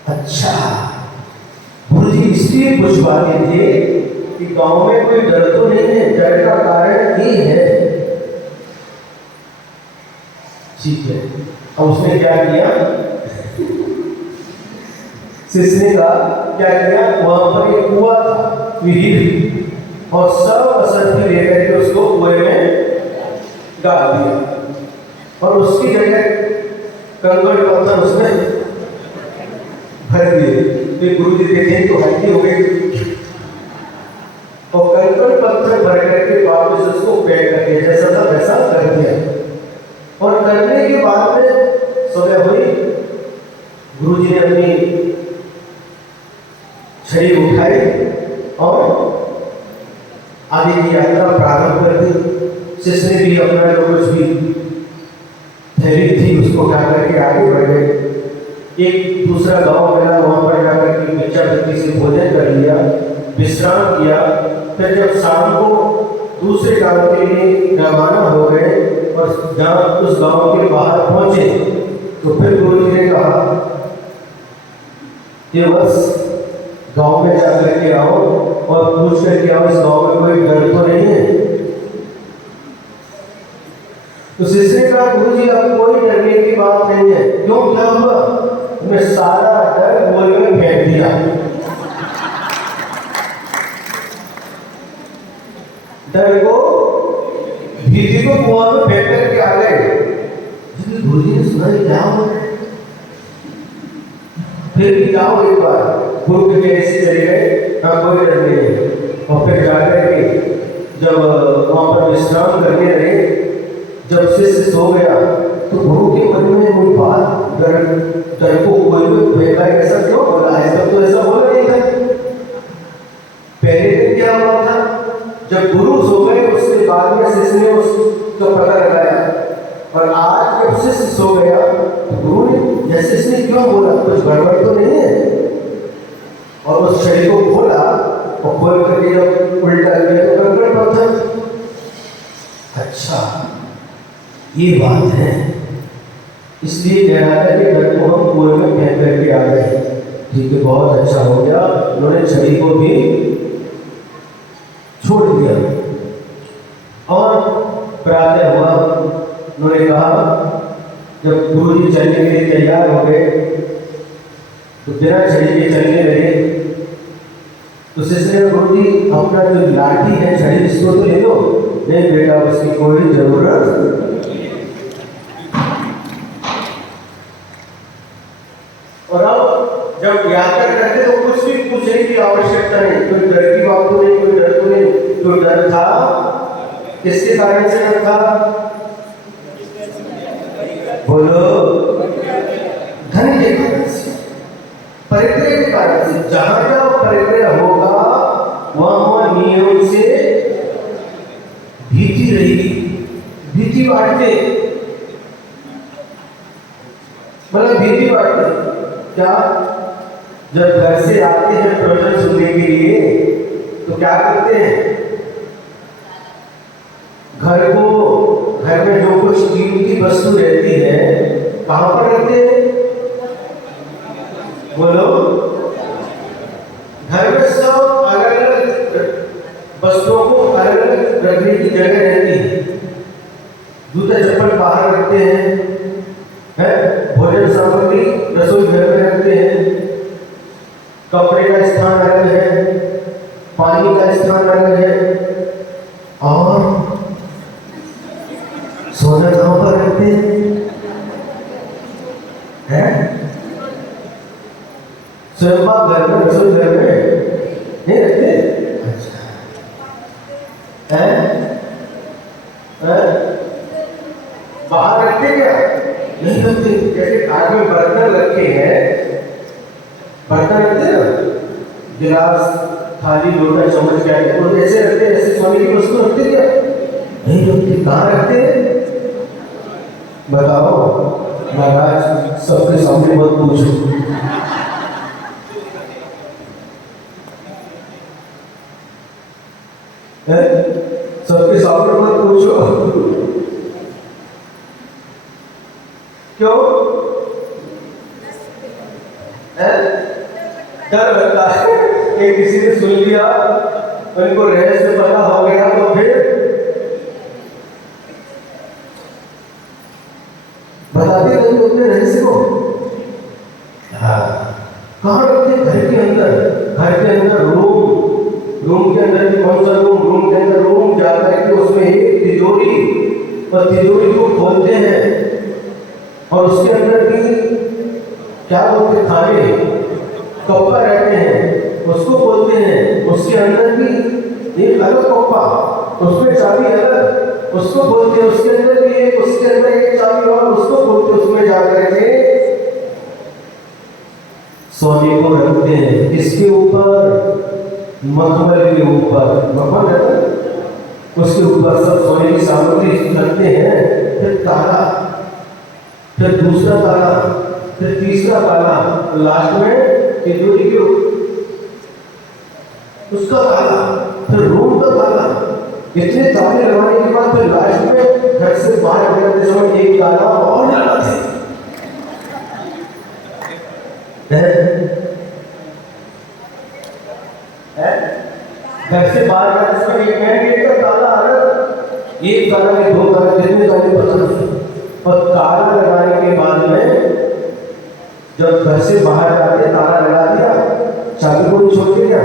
अच्छा, गुरु जी इसलिए पूछवाते थे कि गांव में कोई डर तो नहीं है, डर का कारण ये है। ठीक है, अब उसने क्या किया, शिष्य ने कहा क्या किया, वहां पर एक कुआं था, विहीर, और सब असर लेकर के उसको कुएं में डाल दिया और उसकी जगह कंकड़ पत्थर उसमें भर दिए। गुरु जी देखे तो हल्की हो गई और कंकड़ पत्थर भर करके वापस उसको पैक करके जैसा था वैसा कर दिया। और करने के बाद में सुबह हुई, गुरु जी ने अपनी छड़ी उठाई और आगे की यात्रा प्रारंभ कर दी। शिष्य ने भी अपना जो कुछ भी थैली थी उसको उठा करके आगे बढ़ गए। एक दूसरा गांव मिला, वहां पर जाकर के भिक्षावृत्ति से भोजन कर लिया, विश्राम किया। फिर जब शाम को दूसरे गांव के लिए रवाना हो गए और जब उस गांव के बाहर पहुंचे तो फिर गुरु जी ने कहा कि बस गांव में जाकर के आओ और पूछ करके आओ इस गांव में कोई डर तो नहीं है। तो शिष्य ने कहा गुरु जी अब कोई डरने की बात नहीं है। क्यों, क्या हुआ? मैं सारा डर गोले में फेंक दिया। डर को, भीति को कुआं में फेंक करके आ गए। गुरु जी ने सुना क्या हो, फिर भी जाओ एक बार। गुरु के कैसे चले गए, हाँ कोई डर नहीं है। और फिर जाकर के जब वहां पर विश्राम करने लगे, जब शिष्य सो गया तो गुरु के मन में कोई बात डर को कोई फेंका, ऐसा क्यों बोला? ऐसा तो ऐसा बोला नहीं था। पहले दिन क्या हुआ था, जब गुरु सो गए उसके बाद में शिष्य ने उसका पता लगाया। और आज जब शिष्य सो गया तो गुरु ने जैसे इसने क्यों बोला, कुछ गड़बड़ तो नहीं है। और उस छड़ी को खोला और खोल करके जब उल्टा किया तो गड़बड़ पत्थर। अच्छा ये बात है, इसलिए कह रहा था कि डर को हम कुएं में फेंक करके आ गए। ठीक है, बहुत अच्छा हो गया। उन्होंने छड़ी को भी छोड़ दिया। और प्रातः हुआ, उन्होंने कहा जब गुरु जी चलने के लिए तैयार हो गए तो बिना छड़ी के चलने लगे। तो शिष्य ने गुरु जी अपना जो लाठी है छड़ी इसको तो ले लो। नहीं बेटा, उसकी कोई जरूरत। और अब जब यात्रा करते तो कुछ भी पूछने की आवश्यकता नहीं, कोई डर की बात तो नहीं, कोई डर तो नहीं। तो डर था, किसके कारण से डर था? बोलो, धन के कारण से, परिक्रय के कारण से। जहां जहां परिक्रय होगा वहां नियम से भीति रहेगी। भीति बांटते, मतलब भीति बांटते क्या? जब घर से आते हैं प्रवचन सुनने के लिए तो क्या करते हैं? घर में जो कुछ कीमती वस्तु रहती है कहां पर रखते हैं? बोलो, घर में सब अलग अलग वस्तुओं को अलग अलग रखने की जगह रहती है। जूता चप्पल बाहर रखते हैं, भोजन सामग्री रसोई घर में रखते हैं, कपड़े का स्थान अलग है, पानी का स्थान अलग है। और सोना कहां पर रखते हैं? स्वयं घर में, रसोई घर में नहीं रखते। अच्छा बाहर रखते क्या? नहीं रखते। जैसे घर में बर्तन रखे हैं, बर्तन रखते ना, गिलास, थाली, लोटा, चम्मच, क्या तो ऐसे रखते, ऐसे सोने की वस्तु रखते क्या? नहीं रखते। कहाँ रखते हैं बताओ? महाराज सबके सामने मत पूछो। सबके सामने मत पूछो। क्यों? डर लगता है कि किसी ने सुन लिया, उनको रहस्य पता हो गया तो फिर बताते नहीं अपने रहस्य को। कहाँ रखते? घर के अंदर। घर के अंदर रूम के अंदर भी कौन सा रूम के अंदर रूम जाकर के उसमें एक तिजोरी, और तिजोरी को खोलते हैं और उसके अंदर भी क्या बोलते, खाने कप्पा रहते हैं, उसको बोलते हैं। उसके अंदर भी एक अलग कप्पा, उसमें चाबी अलग, उसको बोलते हैं। उसके अंदर भी एक, उसके अंदर एक चाबी और, उसको बोलते हैं। उसमें जाकर के सोने को रखते हैं किसके ऊपर? मखमल के ऊपर। मखमल रहता है उसके ऊपर सब सोने की सामग्री रखते हैं। फिर ताला, फिर दूसरा ताला, फिर तीसरा ताला, लास्ट में तिजोरी के उसका ताला, फिर रूम का ताला। इतने ताले लगाने के बाद फिर लास्ट में घर से बाहर निकलते समय एक ताला और लगाते घर से बाहर निकलते समय एक मेन गेट का ताला अलग, एक ताला के दो ताला, जितने ताले पता नहीं। और ताला लगाने के बाद में जब घर से बाहर जाते ताला लगा दिया, चाबी को नहीं छोड़ दिया,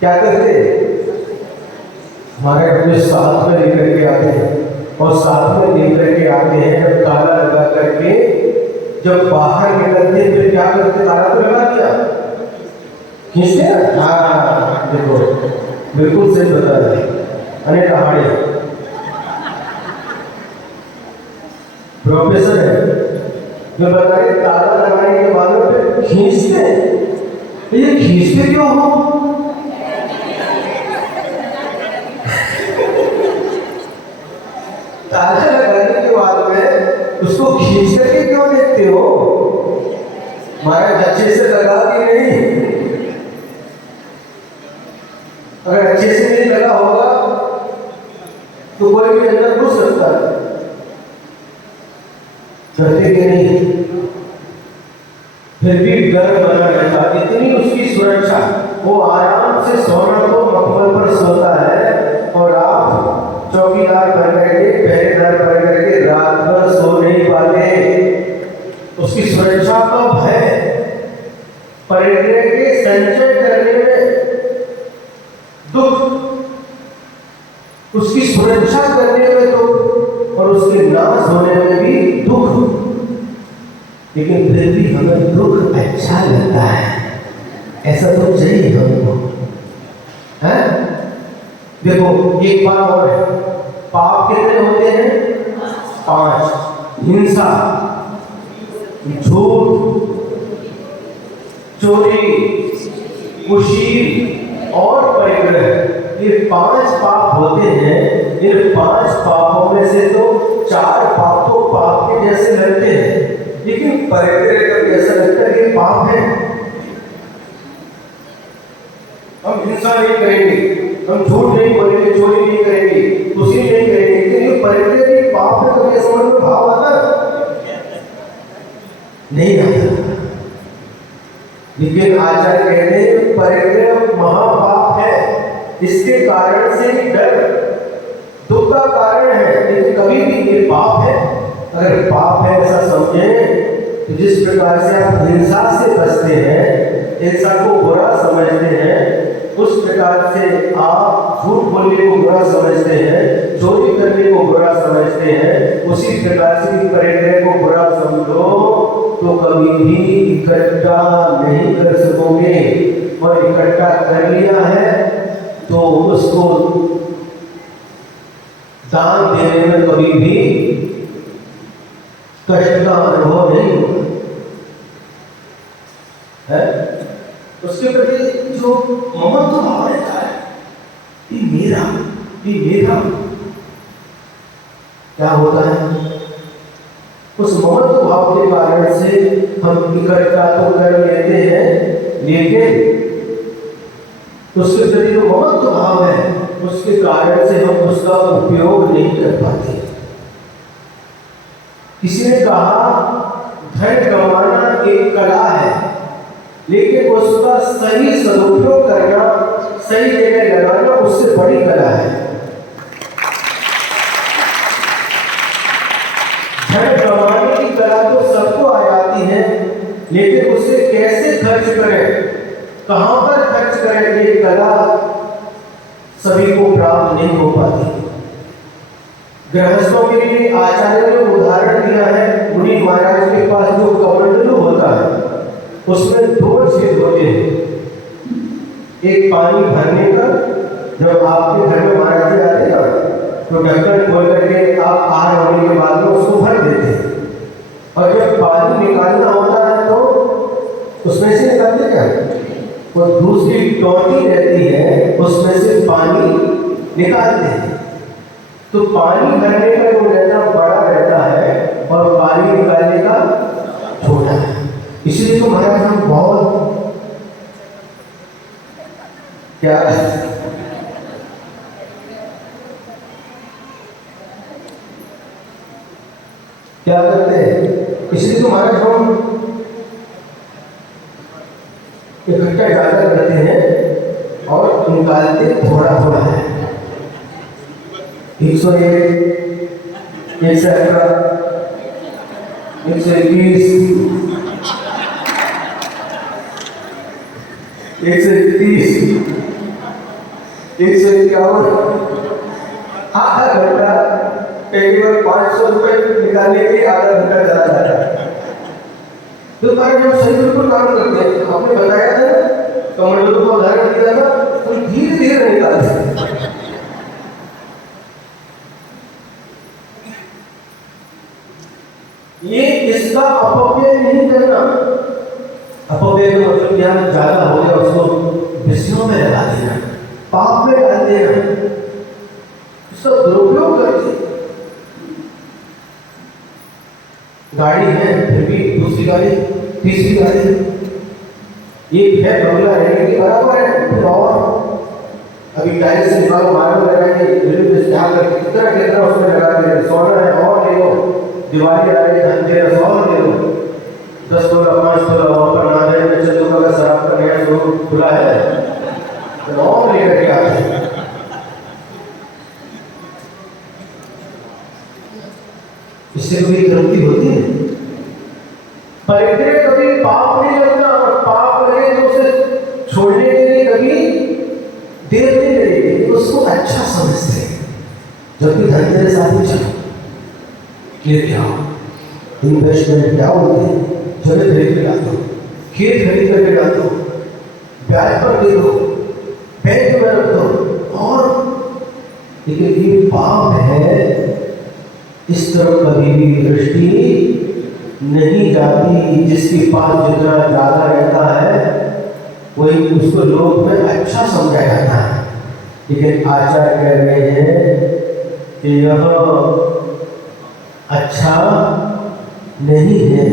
क्या करते? हमारे अपने साथ में लेकर के आते हैं और साथ में लेकर के आते हैं। जब ताला लगा करके जब बाहर निकलते फिर क्या करते? ताला तो लगा दिया, खींचते हैं। हाँ देखो बिल्कुल सही बता रहे अने रहाड़े प्रोफेसर है जो बताइए ताला लगाने के बाद में फिर खींचते हैं। ये खींचते क्यों हो? ताला लगाने के बाद में उसको खींच करके क्यों देखते हो? महाराज अच्छे से लगा कि नहीं? अगर अच्छे से नहीं लगा होगा तो कोई भी अंदर घुस सकता है, करते कि नहीं? फिर भी डर बना रहता, इतनी उसकी सुरक्षा। वो आराम से सोना तो मखमल पर सोता है और आप चौकीदार बन करके, पहरेदार बन करके रात भर सो नहीं पाते। उसकी सुरक्षा का भय, परिग्रह के संचय करने में दुख, उसकी सुरक्षा करने में दुख और उसके नाश होने में भी दुख। लेकिन फिर भी हमें दुख अच्छा लगता है, ऐसा तो चाहिए हमको, है? देखो एक बात और है, पाप कितने होते हैं? 5। हिंसा, झूठ, चोरी, कुशील और परिग्रह। ये 5 पाप होते हैं। इन 5 पापों में से तो 4 पाप तो पाप के जैसे लगते हैं, लेकिन परिग्रह का ऐसा लगता है कि पाप है। हम हिंसा नहीं करेंगे, हम झूठ नहीं बोलेंगे, चोरी नहीं करेंगे, कुशील नहीं करेंगे, लेकिन ये परिग्रह भी पाप है। तो ये समझ में भाव आता नहीं आता। लेकिन आचार्य कहते हैं परिग्रह महापाप है, इसके कारण से डर दुख का कारण है, लेकिन कभी भी ये पाप है। अगर पाप है ऐसा समझें तो जिस प्रकार से आप हिंसा से बचते हैं, हिंसा को बुरा समझते हैं, उस प्रकार से आप झूठ बोलने को बुरा समझते हैं, चोरी करने को बुरा समझते हैं, उसी प्रकार से परिग्रह को बुरा समझो तो कभी भी इकट्ठा नहीं कर सकोगे। और इकट्ठा कर लिया है तो उसको दान देने में कभी भी कष्ट का अनुभव नहीं होगा, है? उसके प्रति जो ममत्व भाव रहता है, ये मेरा क्या होता है? उस ममत्व भाव के कारण से हम इकट्ठा तो कर लेते हैं, लेकिन उसके प्रति जो ममत्व भाव है उसके कारण से हम उसका उपयोग नहीं कर पाते। किसी ने कहा धन कमाना एक कला है, लेकिन उसका सही सदुपयोग करना, सही जगह लगाना उससे बड़ी कला है। धन कमाने की कला तो सबको आ जाती है, लेकिन उसे कैसे खर्च करें, कहां पर खर्च करें, ये कला सभी को प्राप्त नहीं हो पाती। गृहस्थों के लिए आचार्य ने उदाहरण दिया है। मुनि महाराज के पास जो कमंडलू होता है उसमें 2 छेद होते हैं। एक पानी भरने का, जब आपके घर में महाराज जी आते हैं तो ढक्कन खोल करके आप आहार होने के बाद में उसको भर देते हैं। और जब पानी निकालना होता है तो उसमें से निकालते क्या, वो दूसरी टोटी रहती है उसमें से पानी निकालते हैं। तो पानी भरने का जो रहता बड़ा रहता है और पानी निकालने का छोटा है। इसलिए तो महाराज हम बहुत क्या क्या करते हैं, इसलिए तो महाराज हम इकट्ठा ज्यादा करते हैं और निकालते थोड़ा थोड़ा है। 101, 118, 121, 131, 151, आधा घंटा, कई बार 500 रुपए निकालने के लिए आधा घंटा चला जाता है। तो पर जब सही बिल्कुल काम करते हैं, आपने बताया था कमंडलों को उदाहरण दिया था, तो धीरे धीरे निकालते हैं। ये इसका अपव्यय नहीं करना। अपव्यय का मतलब क्या, ज्यादा हो गया उसको विषयों में लगा देना, पाप में डाल देना, उसका दुरुपयोग करते। गाड़ी है फिर भी दूसरी गाड़ी, तीसरी गाड़ी, एक है बंगला रहने के बराबर है, फिर और अभी टाइल्स से निकालो, मार्बल लगाएंगे, क्या करके कितना कितना उसमें लगा के, सोना है और ले लो, दिवाली आ रही है, धनतेरस और ले लो, 10 तोला 5 तोला और पर ना जाए, बच्चे लोगों का शराब का नया शोरूम खुला है तो और लेकर के आते हैं। इससे कभी गलती होती है, परिग्रह कभी पाप नहीं लगता, और पाप लगे तो उसे छोड़ने के लिए कभी देर नहीं लगेगी, उसको अच्छा समझते हैं। जब भी धनतेरस आती चलो लेके आओ, इन्वेस्टमेंट क्या होते हैं, जगह खरीद के ला दो, खेत खरीद करके ला दो, ब्याज पर दे दो, बैंक में रख दो, और लेकिन ये पाप है, इस तरफ कभी भी दृष्टि नहीं जाती। जिसके पास जितना ज्यादा रहता है वही उसको लोक में अच्छा समझा जाता है। लेकिन आचार्य कह रहे हैं कि यह अच्छा नहीं है।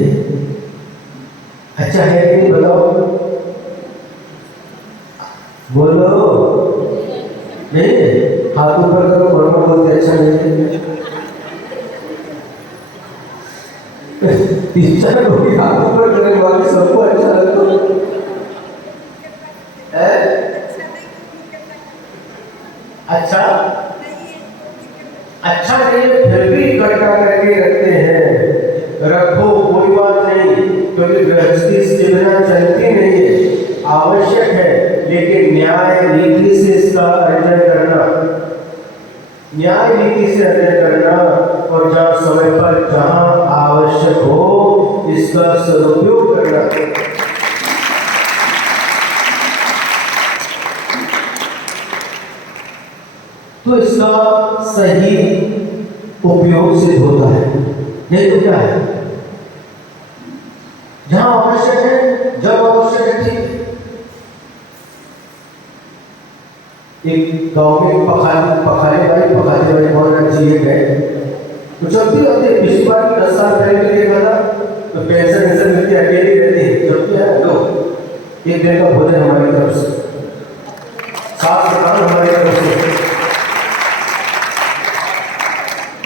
अच्छा है कि नहीं बताओ, बोलो नहीं है, हाथ ऊपर करो, बड़ों बोलते अच्छा नहीं है। 3-4 लोग हाथ ऊपर करने वाले सबको अच्छा लगता है। अच्छा अच्छा नहीं, फिर भी इकट्ठा करके रखते हैं। रखो कोई बात नहीं, क्योंकि गृहस्थी के बिना चलती नहीं है, आवश्यक है, लेकिन न्याय नीति से इसका अर्जन करना, न्याय नीति से अर्जन करना, और जहाँ समय पर जहाँ आवश्यक हो इसका सदुपयोग करना। तो इसका सही उपयोग सिद्ध होता है। नहीं तो क्या है, जहां आवश्यक है, जब आवश्यक है, ठीक है। एक गांव में पखाले भाई बहुत अच्छी है, तो जब भी होते पिछली बार 10 साल पहले देखा था, तो पेंशन मिलती अकेली रहती है, जब भी है लो एक दिन का भोजन हमारी तरफ से, साफ सफाई हमारी तरफ से,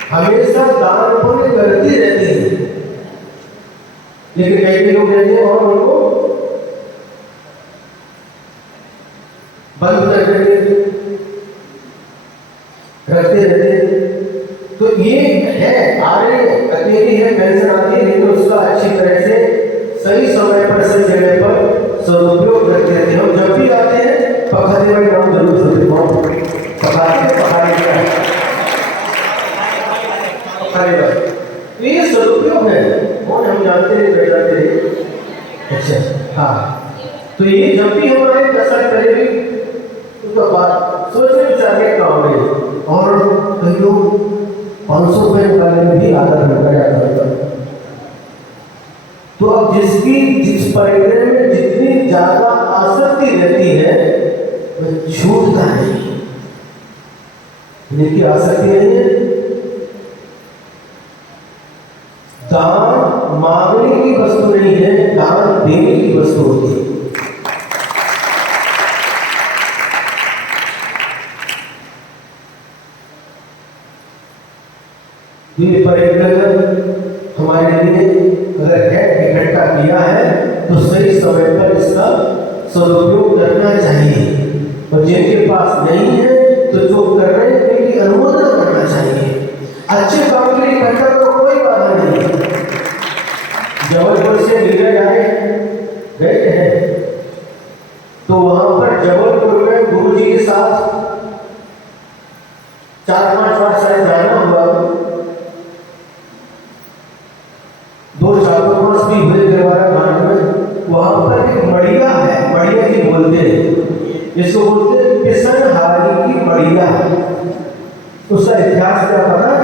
हमेशा दान पुण्य करती रहती है। लेकिन कई लोग रहते हैं और उनको बंद कर देते, रखते रहते। तो ये है, आ रही है, अकेली है, पेंशन आती है, लेकिन उसका अच्छी तरह से सही समय पर सही जगह पर सदुपयोग करते रहते हैं। हम जब भी आते हैं पखारे भाई नाम जरूर सुनते, पखारे भाई, ये सदुपयोग है, और हम जानते हैं बैठ जाते हैं। अच्छा हाँ, तो ये जब भी हमारे 10 साल पहले भी उसका बात सोचने विचारने का हो गई, और कई लोग 500 रुपये निकालने में भी आधा घंटा जाता है। तो अब जिस परिग्रह में जितनी ज्यादा आसक्ति रहती है वह छूटता नहीं। जिनकी आसक्ति नहीं है, दान मांगने की वस्तु नहीं है, दान देने की वस्तु होती है। ये परिग्रह हमारे लिए अगर है इकट्ठा किया है तो सही समय पर इसका सदुपयोग करना चाहिए, और जिनके पास नहीं है तो जो कर रहे हैं उनकी अनुमोदन करना चाहिए। अच्छे काम के लिए इकट्ठा करो, कोई बाधा नहीं है। जबलपुर से नीरज आए गए हैं तो वहां पर जबलपुर में गुरु जी के साथ 4-5 बार शायद जाना हुआ, 2 चातुर्मास भी हुए दरबारा घाट में। वहां पर एक मड़िया है, मड़िया जी बोलते हैं, इसको बोलते हैं पिसनहारी की मड़िया। उसका इतिहास क्या पता है?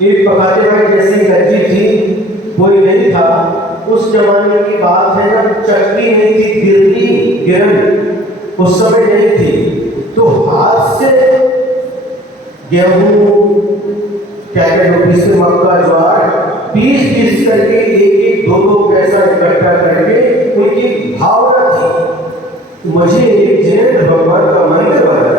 एक पकाते भाई जैसी गज्जी थी, कोई नहीं था। उस जमाने की बात है जब चक्की नहीं थी, गिरन उस समय नहीं थी, तो हाथ से गेहूं क्या रुपीस से मक्का ज्वार पीस करके एक 2 पैसा इकट्ठा करके उनकी भावना थी मुझे एक जिनेंद्र भगवान का मंदिर बना,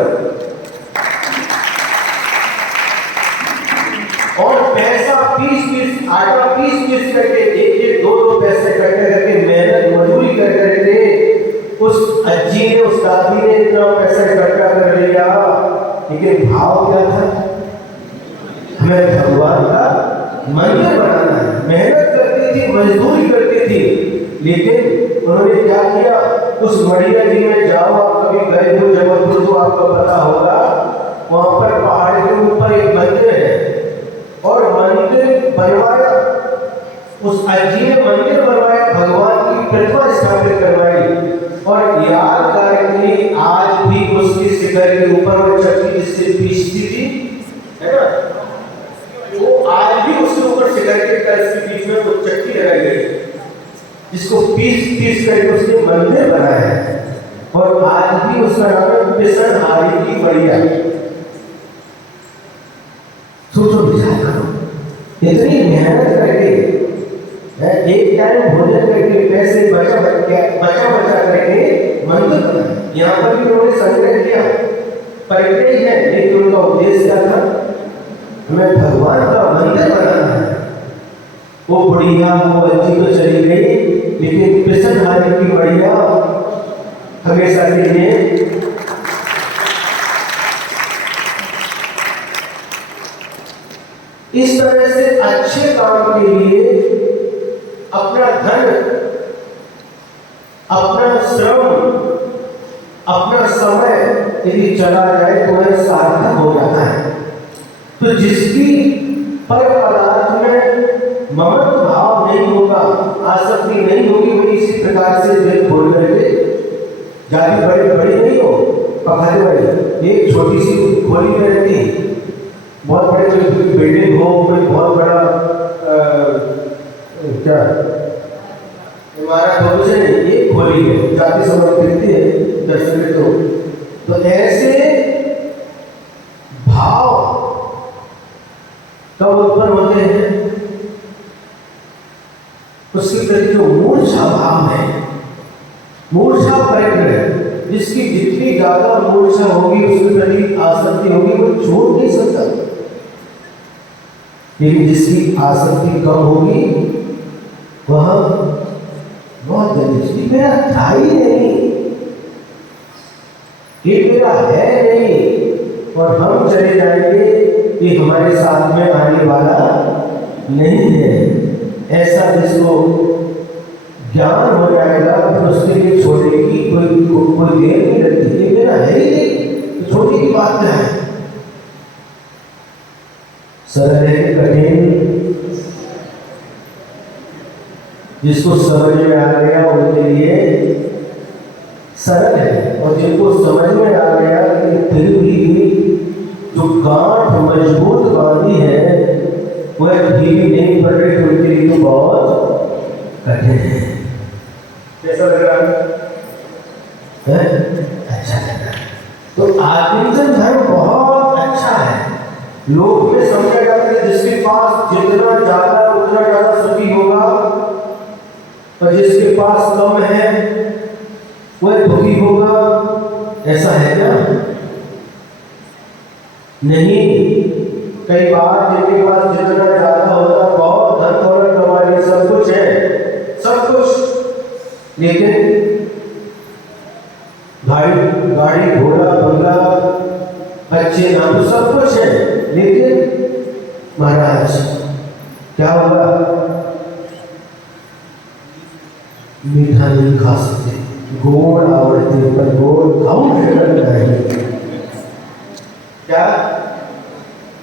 और पैसा पीस आटा पीस करके एक 2 पैसे इकट्ठे करके मेहनत मजदूरी कर करके उस अज्जी ने, उस दादी ने इतना पैसा इकट्ठा कर लिया, लेकिन भाव क्या था? हमें भगवान का मंदिर बनाना है। मेहनत करती थी, मजदूरी करती थी, लेकिन उन्होंने क्या किया? उस मड़िया जी में जाओ, आप कभी गए हो जबलपुर तो आपको पता होगा, वहां पर पहाड़ के ऊपर एक मंदिर है, और मंदिर बनवाया, उस अज्जी ने मंदिर बनवाया, भगवान की प्रतिमा स्थापित करवाई, और यादगार के आज भी उसकी शिखर के ऊपर वो चक्की जिससे पीसती थी, है ना, वो आज भी उसके ऊपर शिखर के कलश के बीच में वो चक्की लगाई गई, जिसको पीस करके उसने मंदिर बनाया है, और आज भी उसका नाम है पिसनहारी की मड़िया। सोचो विचार करो, इतनी मेहनत करके एक टाइम भोजन करके पैसे बचा करके मंदिर बनाया। यहाँ पर भी उन्होंने संग्रह किया, परिग्रह है, लेकिन उनका उद्देश्य क्या था? हमें भगवान का मंदिर बनाना है। वो बुढ़िया, वो अच्छी तो चली गई, लेकिन पिसनहारी की मड़िया हमेशा के लिए इस तरह से अच्छे काम के लिए अपना धन, अपना श्रम, अपना समय यदि चला जाए तो वह सार्थक हो जाता है। तो जिसकी पर पदार्थ में ममत्व भाव नहीं होगा, आसक्ति नहीं होगी, वही इसी प्रकार से दिल खोल करके जाति बड़ी नहीं हो, पखारे बड़ी एक छोटी सी खोली में रहती, बहुत बड़े कोई बिल्डिंग हो, कोई बहुत बड़ा क्या इमारत हो, उसे नहीं, एक खोली है, जाति समझ करती है दर्शन। तो ऐसे भाव कब उत्पन्न होते हैं? उसके प्रति जो मूर्छा भाव है, मूर्छा परिग्रह, जिसकी जितनी ज्यादा मूर्छा होगी उसके प्रति आसक्ति होगी, वो छोड़ नहीं सकता, लेकिन जिसकी आसक्ति कम होगी वह बहुत जल्दी, मेरा था ही नहीं, ये मेरा है नहीं, और हम चले जाएंगे, ये हमारे साथ में आने वाला नहीं है। ऐसा जिसको ज्ञान हो जाएगा तो उसके लिए छोड़ने की कोई देर नहीं लगती, ये मेरा है ही नहीं, तो छोटी की बात क्या है? सरल है कठिन? जिसको समझ में आ गया उनके लिए सरल है, और जिनको समझ में आ गया कि फिर भी जो गांठ मजबूत बांधी है वह ढीली नहीं पड़ रही, उनके लिए तो बहुत कैसा लग रहा है? अच्छा लग रहा है। तो आत्मीयन धर्म बहुत अच्छा है। लोग ये समझा जाता है जिसके पास जितना ज्यादा उतना ज्यादा सुखी होगा, और जिसके पास कम है वह दुखी होगा। ऐसा है क्या? नहीं। कई बार जिनके पास जितना ज्यादा होता है, बहुत धन दौलत कमाई, सब कुछ है, सब कुछ, लेकिन गाड़ी घोड़ा बंगला बच्चे नाम सब कुछ है, लेकिन महाराज क्या होगा? मीठा नहीं खा सकते, गोड़ आवड़ते पर गोड़ खाऊं नहीं। क्या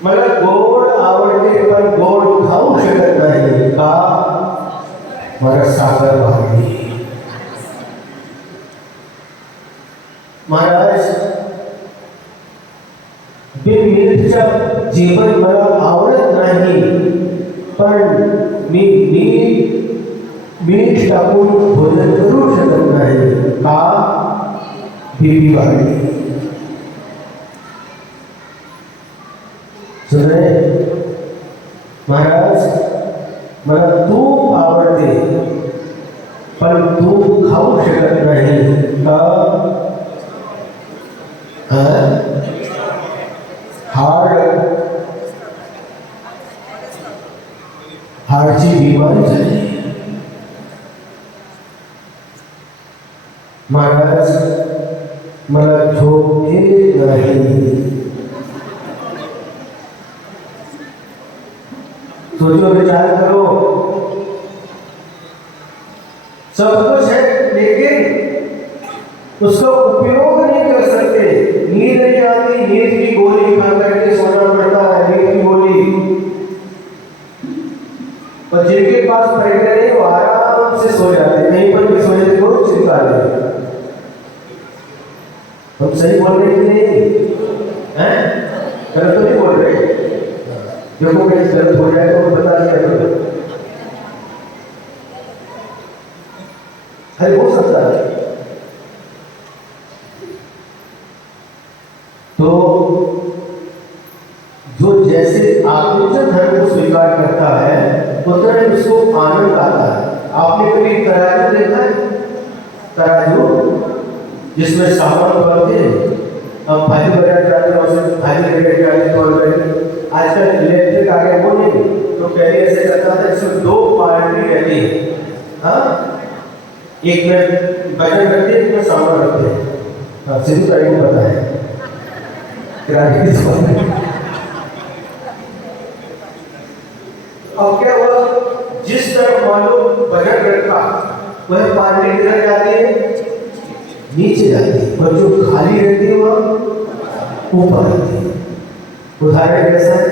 मतलब गोड़ आवड़ते पर गोड़ खाऊं नहीं का मगर सागर भाई। महाराज बिन मीठा जीवन मला आवडत नाही, पण मी मीठ टाकून भोजन करू शकत नाही का? बीबी वाढली। सुने महाराज, मला तूप आवडते पण तूप खाऊ शकत नाही का? हार्टची बीमारी झाली। महाराज मला झोप येत नाही। सोचो, विचार करो, सब कुछ है लेकिन उसका उपयोग नहीं कर सकते। नींद नहीं आती, नींद की गोली खा करके सोना पड़ता है, नींद की गोली। और जिनके पास पैसे नहीं वो आराम से सो जाते, कहीं पर भी सो जाते, कोई चिंता नहीं। हम सही बोल रहे कि नहीं? हैं? गलत तो नहीं बोल रहे? देखो कहीं गलत हो जाए तो बता दिया करो। अरे हो सकता है। तो जो जैसे आत्मीय धर्म को स्वीकार करता है उतना ही उसको आनंद आता है। आपने कभी तराजू देखा है? तराजू जिसमें सामान भरते हैं, हम भाजी बाजार जाते हैं, उसमें भाजी लेकर जाते हैं। आजकल इलेक्ट्रिक आ गया, वो नहीं तो पहले ऐसे करता था, इसमें 2 पार्टी रहती है। हाँ, एक में वजन रखते हैं, एक में सामान रखते हैं। हाँ, सिद्धू ताई को पता है किराने की दुकान। अब क्या हुआ, जिस तरफ मान लो वजन रखा वह पार्टी किधर जाती है? नीचे जाती है, और जो खाली रहती है वह ऊपर आती है। उदाहरण कैसा है?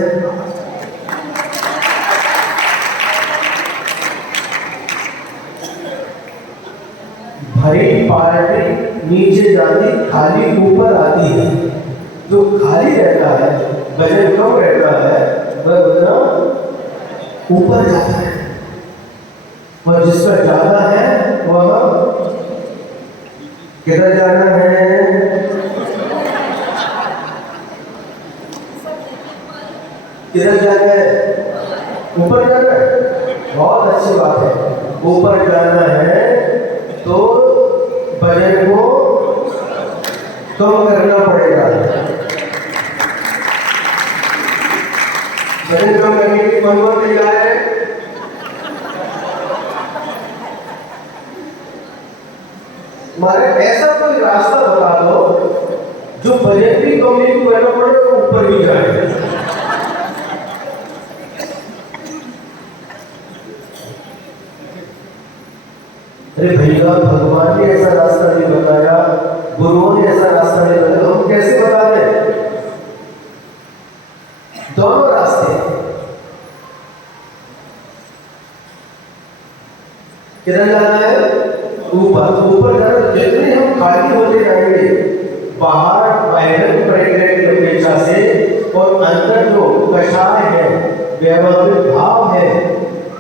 भरी पार्टी नीचे जाती, खाली ऊपर आती है। जो खाली रहता है, वजन कम रहता है, वह उतना ऊपर जाता है, और जिसका ज्यादा है वह किधर जाना है? किधर जाना है? ऊपर जाना है। बहुत अच्छी बात है, ऊपर जाना है तो वजन को कम करना पड़ेगा। वजन कम करने की कौन कौन तैयार है? हमारे ऐसा कोई रास्ता बता दो जो वजन भी कम नहीं करना पड़े और ऊपर भी जाए। अरे भैया, भगवान ने ऐसा रास्ता नहीं बताया, गुरुओं ने ऐसा रास्ता नहीं बताया, तो हम कैसे बता दें? दोनों रास्ते किधर जाना है? ऊपर। ऊपर जाना, जितने हम खाली होते जाएंगे, बाहर वायरल पड़ेंगे की अपेक्षा से, और अंदर जो कषाय है, व्यवहारिक भाव है,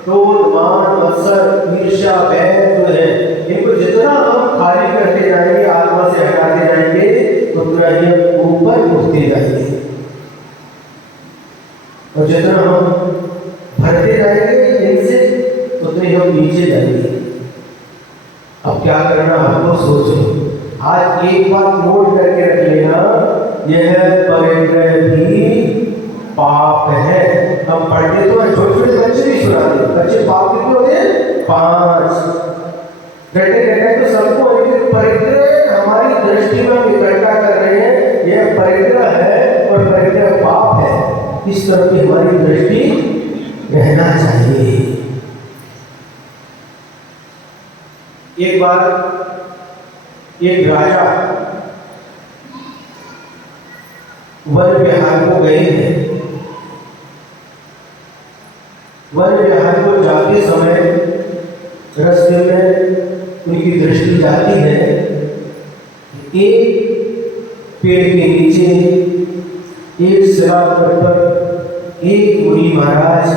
क्रोध मान मत्सर ईर्ष्या भय जो है इनको जितना हम खाली करते जाएंगे, आत्मा से हटाते जाएंगे, उतना ये ऊपर उठते जाएंगे, और जितना हम भरते जाएंगे इनसे, उतने हम नीचे जाएंगे। अब क्या करना हमको सोचो। आज एक बात नोट करके रख लेना, यह परिग्रह भी पाप है। हम पढ़ते तो छोटे छोटे बच्चे भी सुनाते, बच्चे पाप कितने होते हैं? 5। घंटे घंटे तो सबको, लेकिन परिग्रह हमारी दृष्टि में हम इकट्ठा कर रहे हैं, यह परिग्रह है और परिग्रह पाप है। इस तरह की हमारी दृष्टि रहना चाहिए। एक बार एक राजा वन विहार को गए हैं। वन विहार को जाते समय रास्ते में उनकी दृष्टि जाती है, एक पेड़ के नीचे एक शिलापट पर एक मुनि महाराज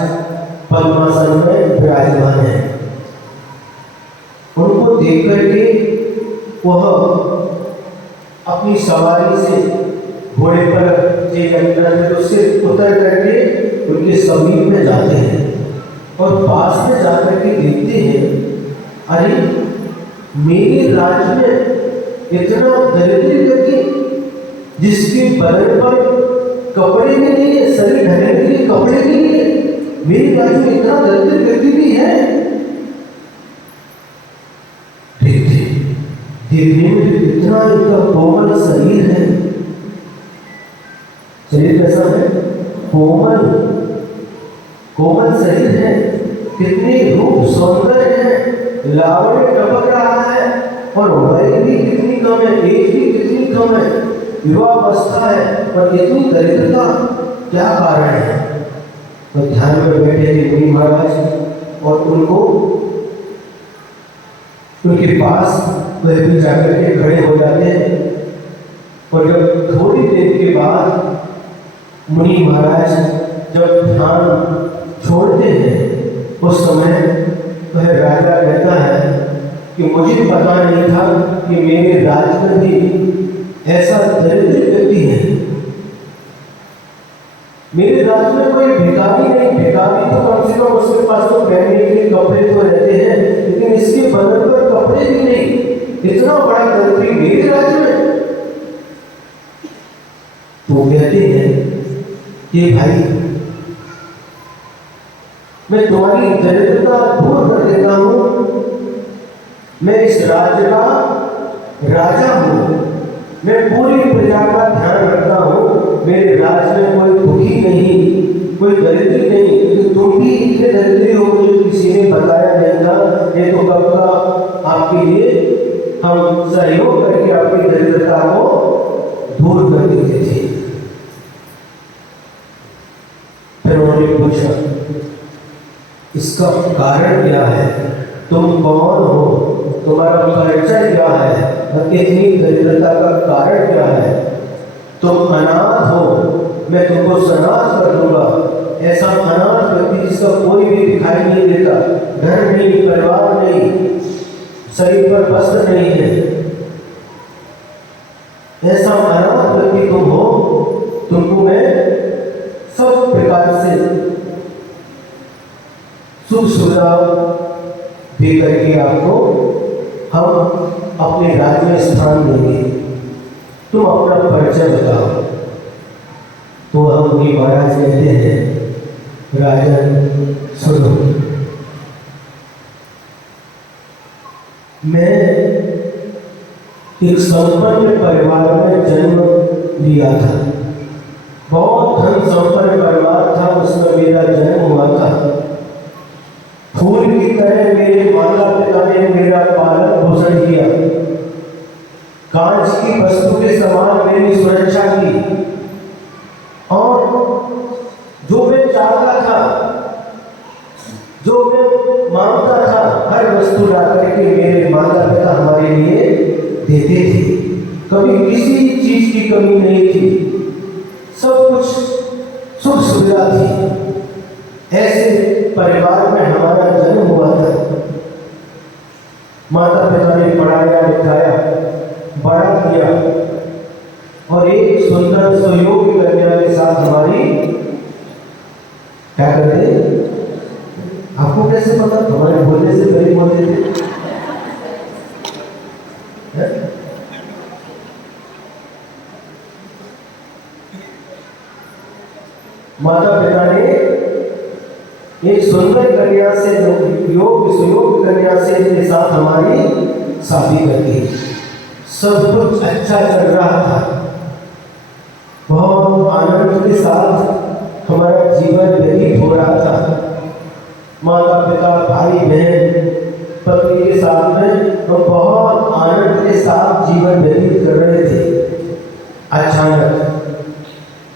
पद्मासन में विराजमान है। उनको देख करके वह अपनी सवारी से घोड़े पर उससे उतर करके उनके समीप में जाते हैं और पास में जाकर के देखते हैं, अरे मेरे राज्य में इतना दरिद्र व्यक्ति जिसके बदन पर कपड़े भी नहीं है, शरीर ढकने के लिए कपड़े भी नहीं है, मेरे राज्य में इतना दरिद्र व्यक्ति भी है। देखने में इतना इनका कोमल शरीर है। शरीर कैसा है? कोमल कोमल शरीर है, कितने रूप सौंदर्य है, लावण्य टपक रहा है, और उम्र भी कितनी कम है, एज भी कितनी कम है, युवावस्था है, और इतनी दरिद्रता क्या कारण है? तो ध्यान में बैठे थे मुनि महाराज और उनको उनके पास वह भी जाकर के खड़े हो जाते हैं। और जब थोड़ी देर के बाद मुनि महाराज जब ध्यान छोड़ते हैं, उस समय वह राजा कहता है कि मुझे पता नहीं था कि मेरे राज्य में भी ऐसा दरिद्र व्यक्ति है। मेरे राज्य में कोई भिखारी नहीं, भिखारी तो कम से कम उसके पास तो पहनने के लिए कपड़े तो रहते हैं, लेकिन इसके बदन पर कपड़े भी नहीं। इतना बड़ा दरिद्री मेरे राज्य में। तो कहते हैं कि भाई मैं तुम्हारी दरिद्रता दूर कर देता हूं, मैं इस राज्य का राजा हूं, मैं पूरी प्रजा का ध्यान रखता हूं, मेरे राज्य में कोई दुखी नहीं, कोई दरिद्री नहीं। तो तुम भी इतने दरिद्री हो जो किसी ने बताया नहीं था, ये तो कब का आपके लिए हम सहयोग करके आपकी दरिद्रता को दूर कर देते थे। फिर उन्होंने पूछा इसका कारण क्या है, तुम कौन हो, तुम्हारा परिचय क्या है, और इतनी दरिद्रता का कारण क्या है? तुम अनाथ हो, मैं तुमको सनाथ कर दूंगा। ऐसा अनाथ व्यक्ति जिसका कोई भी दिखाई नहीं देता, घर नहीं, परिवार नहीं, शरीर पर वस्त्र नहीं है, ऐसा अनाथ व्यक्ति तुम हो, तुमको मैं सब प्रकार से सुख सुविधा दे करके आपको हम अपने राज्य में स्थान देंगे, तुम अपना परिचय बताओ। तो हम मुनि महाराज कहते हैं राजन सुनो, मैं एक संपन्न परिवार में जन्म लिया था, बहुत धन संपन्न परिवार था, उसमें मेरा जन्म हुआ था। फूल की तरह मेरे माता पिता ने मेरा पालन पोषण किया, कांच की वस्तु के समान मेरी सुरक्षा की, और जो मैं चाहता था, जो मैं मांगता था, हर वस्तु ला करके मेरे माता पिता हमारे लिए देते थे। कभी किसी चीज की कमी नहीं थी, सब कुछ सुख सुविधा थी। ऐसे परिवार में हमारा जन्म हुआ था। माता पिता सुयोग्य कन्या के साथ हमारी क्या करते? आपको कैसे पता? हमारे बोलने से पहले बोलते थे। माता पिता ने एक सुंदर कन्या से सुयोग्य कन्या से के साथ हमारी शादी कर दी। सब कुछ अच्छा चल रहा था, बहुत आनंद के साथ हमारा जीवन व्यतीत हो रहा था। माता पिता भाई बहन पति के साथ में हम बहुत आनंद के साथ जीवन व्यतीत कर रहे थे। अचानक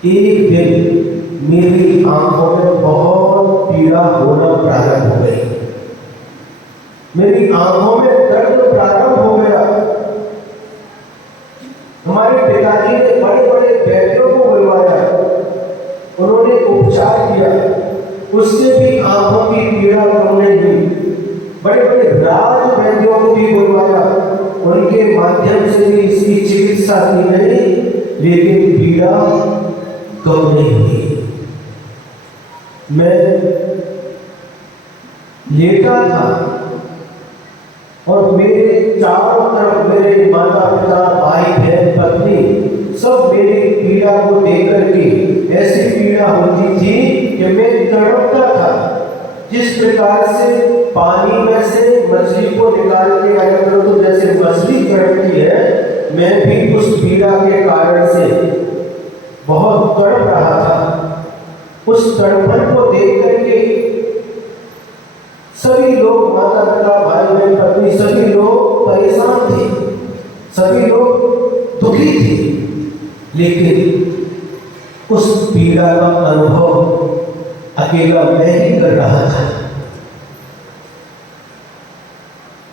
एक दिन मेरी आंखों में बहुत पीड़ा होना प्रारंभ हो गई। मेरी आंखों में दर्द प्रारंभ हो गया। हमारे पिताजी ने बड़े बड़े वैद्यों को बुलवाया, उन्होंने उपचार किया, उससे भी आंखों की पीड़ा कम नहीं हुई। बड़े बड़े राज वैद्यों को भी बुलवाया, उनके माध्यम से भी इसकी चिकित्सा की गई, लेकिन पीड़ा कम नहीं हुई। मैं लेटा था और मेरे चारों तरफ मेरे माता पिता भाई बहन पत्नी सब मेरी पीड़ा को देख करके ऐसी पीड़ा होती थी कि मैं तड़पता था। जिस प्रकार से पानी में से मछली को निकाल के आया करो तो जैसे मछली तड़पती है, मैं भी उस पीड़ा के कारण से बहुत तड़प रहा था। उस तड़पन को देख करके सभी लोग, माता पिता भाई बहन पत्नी सभी लोग परेशान थे, सभी लोग दुखी थे, लेकिन उस पीड़ा का अनुभव अकेला मैं ही कर रहा था।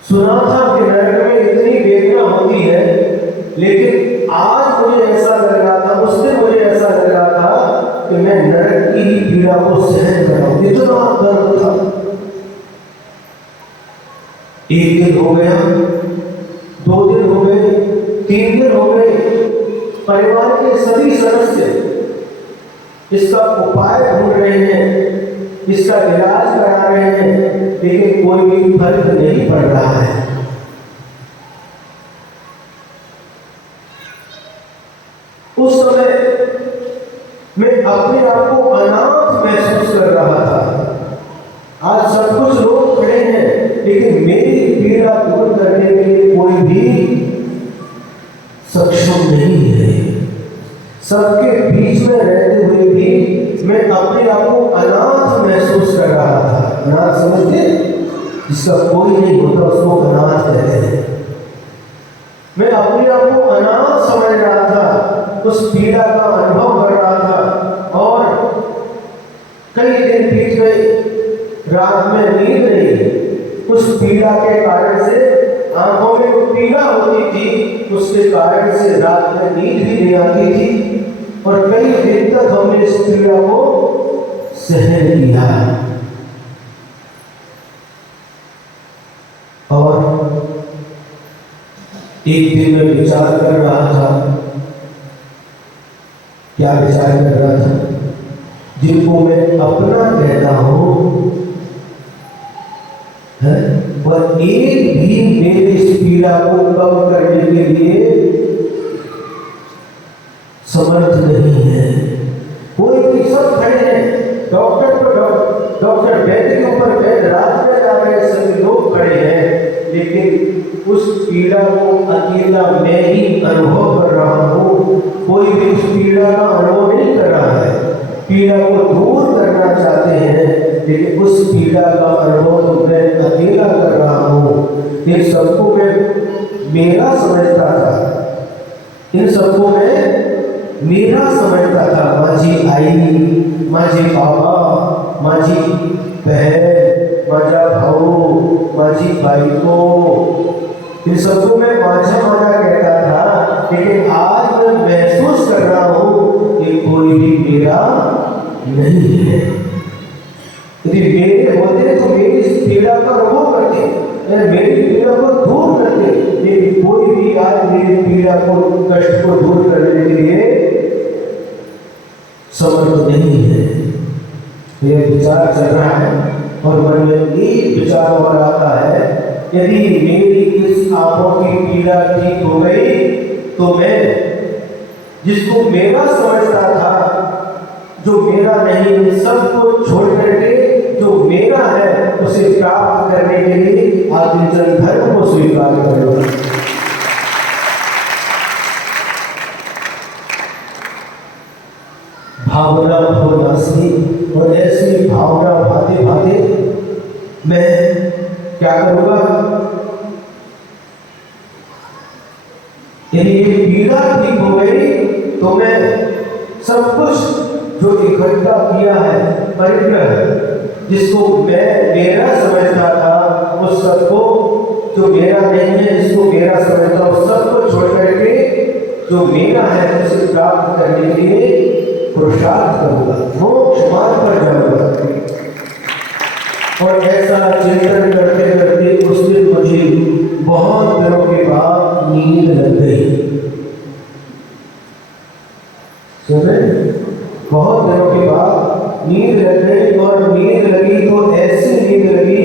सुना था कि नरक में इतनी वेदना होती है, लेकिन आज मुझे ऐसा लग रहा था, उस दिन मुझे ऐसा लग रहा था कि मैं नरक की ही पीड़ा को सहन कर रहा हूं। इतना दर्द था। एक दिन हो गया, 2 दिन हो गए, 3 दिन हो गए, परिवार के सभी सदस्य इसका उपाय ढूंढ रहे हैं, इसका इलाज करा रहे हैं, लेकिन कोई भी फर्क नहीं पड़ रहा है। उस समय मैं अपने आप को अनाथ महसूस कर रहा था। आज सब कुछ लोग खड़े हैं, लेकिन मेरी पीड़ा दूर करने के लिए कोई भी सक्षम नहीं है। सबके बीच में रहते हुए भी मैं अपने आप को अनाथ महसूस कर रहा था। अनाथ समझते? जिसका कोई नहीं होता उसको अनाथ कहते हैं। मैं अपने आप को अनाथ समझ रहा था, उस पीड़ा का अनुभव कर रहा था, और कई दिन बीच में रात में नींद नहीं, उस पीड़ा के कारण से आंखों में जो पीड़ा होती थी उसके कारण से रात में नींद भी नहीं आती थी, और कई दिन तक हमने इस पीड़ा को सहन किया। और एक दिन मैं विचार कर रहा था। क्या विचार कर रहा था? जिनको मैं अपना कहता हूं वह एक भी मेरी इस पीड़ा को कम करने के लिए समर्थ नहीं है। कोई भी, सब खड़े हैं, डॉक्टर बेड के ऊपर बेड, रात में जा रहे सभी लोग खड़े हैं, लेकिन उस पीड़ा को अकेला मैं ही अनुभव कर रहा हूँ। कोई भी उस पीड़ा का अनुभव नहीं कर रहा है। पीड़ा को दूर करना चाहते हैं, लेकिन उस पीड़ा का अनुभव तो मैं अकेला कर रहा हूँ। इन सबको मैं मेरा समझता था, इन सबको मैं मेरा समझता था। माझी आई, माझे बाबा, माझी बहन, माझा भाऊ, माझी बायको, इन सबको मैं माझा कहता था, लेकिन आज मैं महसूस कर रहा हूँ कि कोई भी मेरा नहीं है। यदि मेरे होते तो मेरी इस पीड़ा का अनुभव करते, मेरी पीड़ा को दूर करते, लेकिन कोई भी आज मेरी पीड़ा को, कष्ट को दूर करने के लिए समर्थ नहीं है। यह विचार चल रहा है और मन में एक विचार और आता है, यदि मेरी इस आंखों की पीड़ा ठीक हो गई तो मैं जिसको मेरा समझता था, जो मेरा नहीं, सबको छोड़ करके जो मेरा है उसे प्राप्त करने के लिए आदिचन धर्म को स्वीकार करूंगा। भावना होना सी और ऐसी भावना भाते भाते मैं क्या करूंगा, यदि ये पीड़ा ठीक हो गई तो मैं सब कुछ जो इकट्ठा किया है परिग्रह, जिसको मैं मेरा समझता था, उस सबको जो मेरा नहीं है, जिसको मेरा समझता हूं, सबको छोड़ करके जो मेरा है उसे प्राप्त करने के लिए पुरुषार्थ करूंगा, मोक्ष मार्ग पर जाऊंगा। और ऐसा चिंतन करते करते उस दिन मुझे बहुत दिनों के बाद नींद लग गई। सुने, बहुत दिनों के बाद नींद लग गई, और नींद लगी तो ऐसी नींद लगी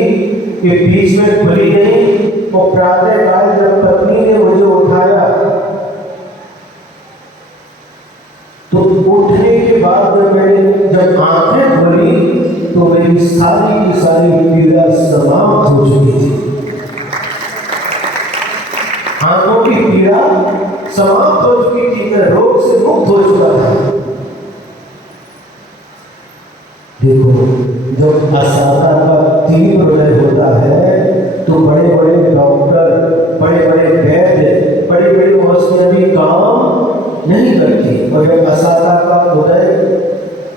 कि बीच में खुली नहीं। और प्रातः काल जब पत्नी ने मुझे उठाया तो उठने के बाद जब आंखें खोली तो मेरी सारी की सारी पीड़ा समाप्त हो चुकी थी। आंखों की पीड़ा समाप्त हो चुकी थी, मैं रोग से मुक्त हो चुका था। देखो, जब असाधा का तीव्र हृदय होता है तो बड़े बड़े डॉक्टर, बड़े बड़े वैद्य, बड़ी बड़ी औषधियां भी काम नहीं करती। और जब असाधा का उदय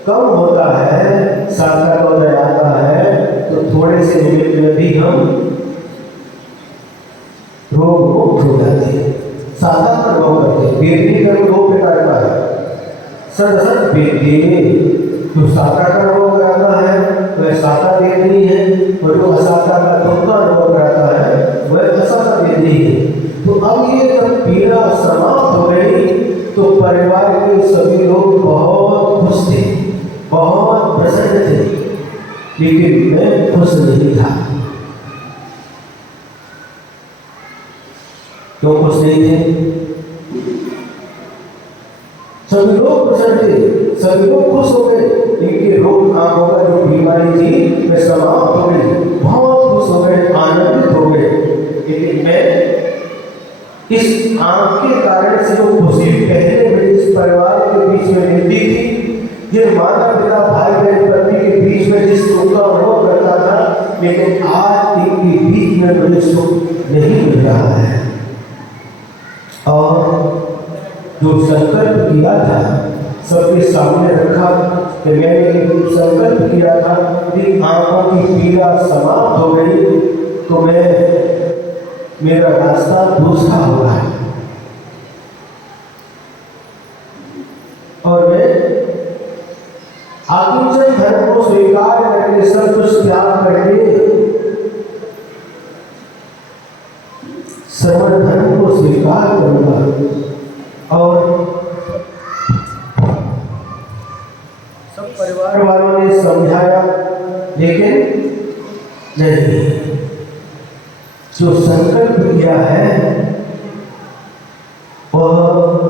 कम होता है, साधा का उदय आता है, तो थोड़े से निमित्त में भी हम रोग मुक्त हो जाते हैं। साधा का रोग करते हैं, बेदनी का रोग दो प्रकार का है। सदसत बेदनी, जो साधा का रोग कराता है वह साधा बेदनी है, और जो असाधा का दुख का रोग कराता है वह असाधा बेदनी है। तो अब ये जब पीड़ा समाप्त हो गई तो परिवार के सभी लोग बहुत खुश थे, बहुत प्रसन्न थे, लेकिन मैं खुश नहीं था। क्यों खुश नहीं थे? सभी लोग प्रसन्न थे, सभी लोग खुश हो गए, इनके रोग आंखों का जो बीमारी थी वह समाप्त हो गई, बहुत खुश हो गए, आनंदित हो गए। लेकिन मैं इस आंख के कारण से जो खुशी पहले मेरे इस परिवार के बीच में मिलती थी, जिन माता पिता भाई बहन पत्नी के बीच में जिस सुख का अनुभव करता था, लेकिन आज इनके बीच में मुझे सुख नहीं मिल रहा है। और जो संकल्प किया था सबके सामने रखा कि मैंने संकल्प किया था कि आंखों की पीड़ा समाप्त हो गई तो मेरा रास्ता दूसरा होगा, और मैं आकुंचन धर्म को स्वीकार करके, सब कुछ त्याग करके श्रवण धर्म को स्वीकार करूंगा। और सब परिवार वालों ने समझाया, लेकिन नहीं, जो संकल्प किया है वह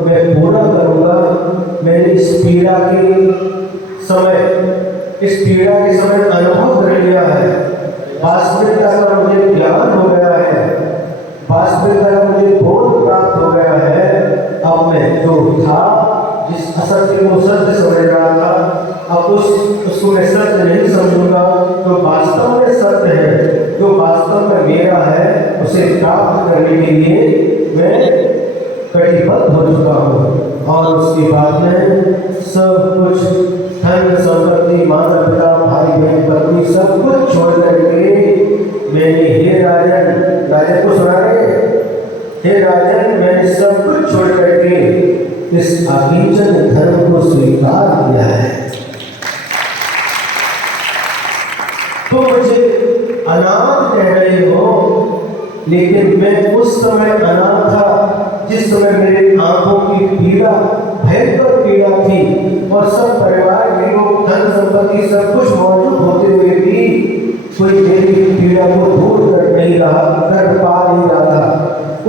मैं पूरा करूंगा। मैंने इस पीड़ा के समय अनुभव कर लिया है, वास्तविकता का मुझे ज्ञान हो गया है, वास्तविकता का मुझे बोध प्राप्त हो गया है। अब मैं जो था, जिस असत्य को सत्य समझ रहा था, अब उसको मैं सत्य नहीं समझूंगा। जो वास्तव में सत्य है, जो वास्तव में मेरा है, उसे प्राप्त करने के लिए मैं कटिबद्ध हो चुका हूँ। और उसके बाद में सब कुछ, धन संपत्ति, माता पिता भाई बहन पत्नी, सब कुछ छोड़ करके मैंने, हे राजन को सुना रहे, हे राजन, मैंने सब कुछ छोड़ करके इस आकिंचन धर्म को स्वीकार किया है। तो मुझे अनाथ कह रहे हो, लेकिन मैं उस समय अनाथ था जिस समय मेरे आंखों की पीड़ा, भयंकर पीड़ा थी, और सब परिवार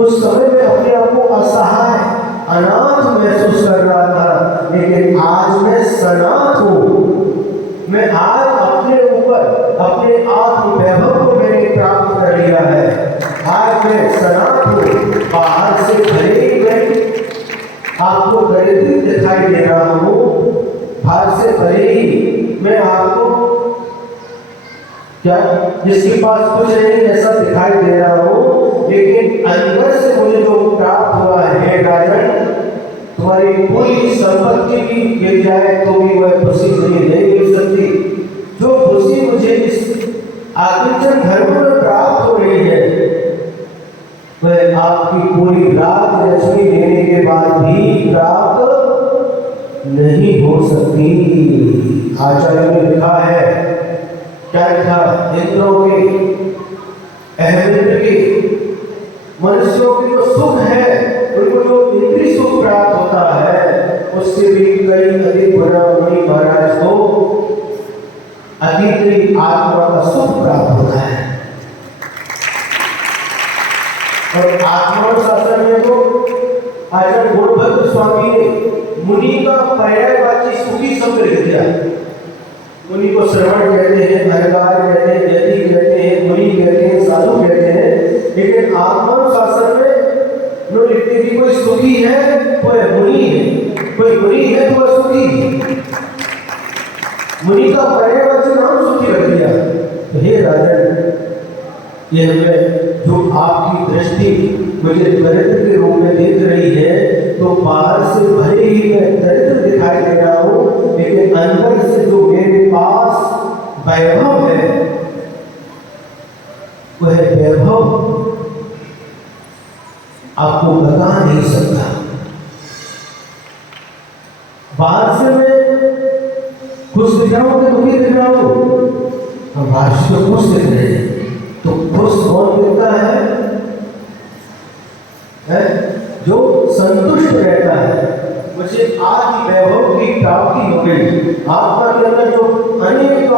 उस समय में अपने आप को असहाय अनाथ महसूस कर रहा था, लेकिन आज मैं सनाथ हूँ। मैं आज अपने ऊपर अपने आत्म वैभव को मैंने प्राप्त कर लिया है। आज मैं सनाथ हूँ। बाहर से भले ही मैं आपको दरिद्र दिखाई दे रहा हूँ, बाहर से भले ही मैं आपको क्या जिसके पास कुछ नहीं ऐसा दिखाई दे रहा हो, लेकिन अंदर से मुझे जो प्राप्त हुआ है राजन, तुम्हारी पूरी संपत्ति भी गिर जाए तो भी वह खुशी मुझे नहीं मिल सकती। जो खुशी मुझे इस आकृष्ण धर्म में प्राप्त हो रही है, वह आपकी पूरी रात लक्ष्मी देने के बाद भी प्राप्त नहीं हो सकती। आचार्य ने लिखा है, क्या लिखा? इंद्रों के, अहमिंद्र के, मनुष्यों के जो सुख है, उनको जो इंद्रिय सुख प्राप्त होता है, उससे भी कई अधिक बड़ा मुनि महाराज को अतीत आत्मा का सुख प्राप्त होता है। और आत्मा शास्त्र में तो आचार्य गौड़भद्र स्वामी ने मुनि का पर्यायवाची सुखी शब्द लिख दिया। मुनि को श्रवण कहते हैं, हरिकार कहते हैं, यति कहते हैं, मुनि कहते हैं, साधु कहते हैं, लेकिन आत्मा शास्त्र में जो लिखते कि कोई सुखी है वह मुनि है, कोई मुनि है तो वह सुखी है। मुनि का पर्यायवाची नाम सुखी रख दिया। तो हे राजन, यह मैं जो आपकी दृष्टि मुझे दरिद्र के रूप में देख रही है, तो बाहर से भले ही मैं दरिद्र दिखाई दे रहा हूँ, लेकिन अंदर से जो मेरे पास वैभव है, वह वैभव आपको बता नहीं सकता। बाहर से मैं खुश दिख रहा हूँ कि दुखी दिख रहा हूँ? हम बाहर से खुश दिख रहे हैं, तो खुश कौन दिखता है? जो संतुष्ट रहता है। मुझे आज वैभव की प्राप्ति हो गई। आत्मा के अंदर जो अनेक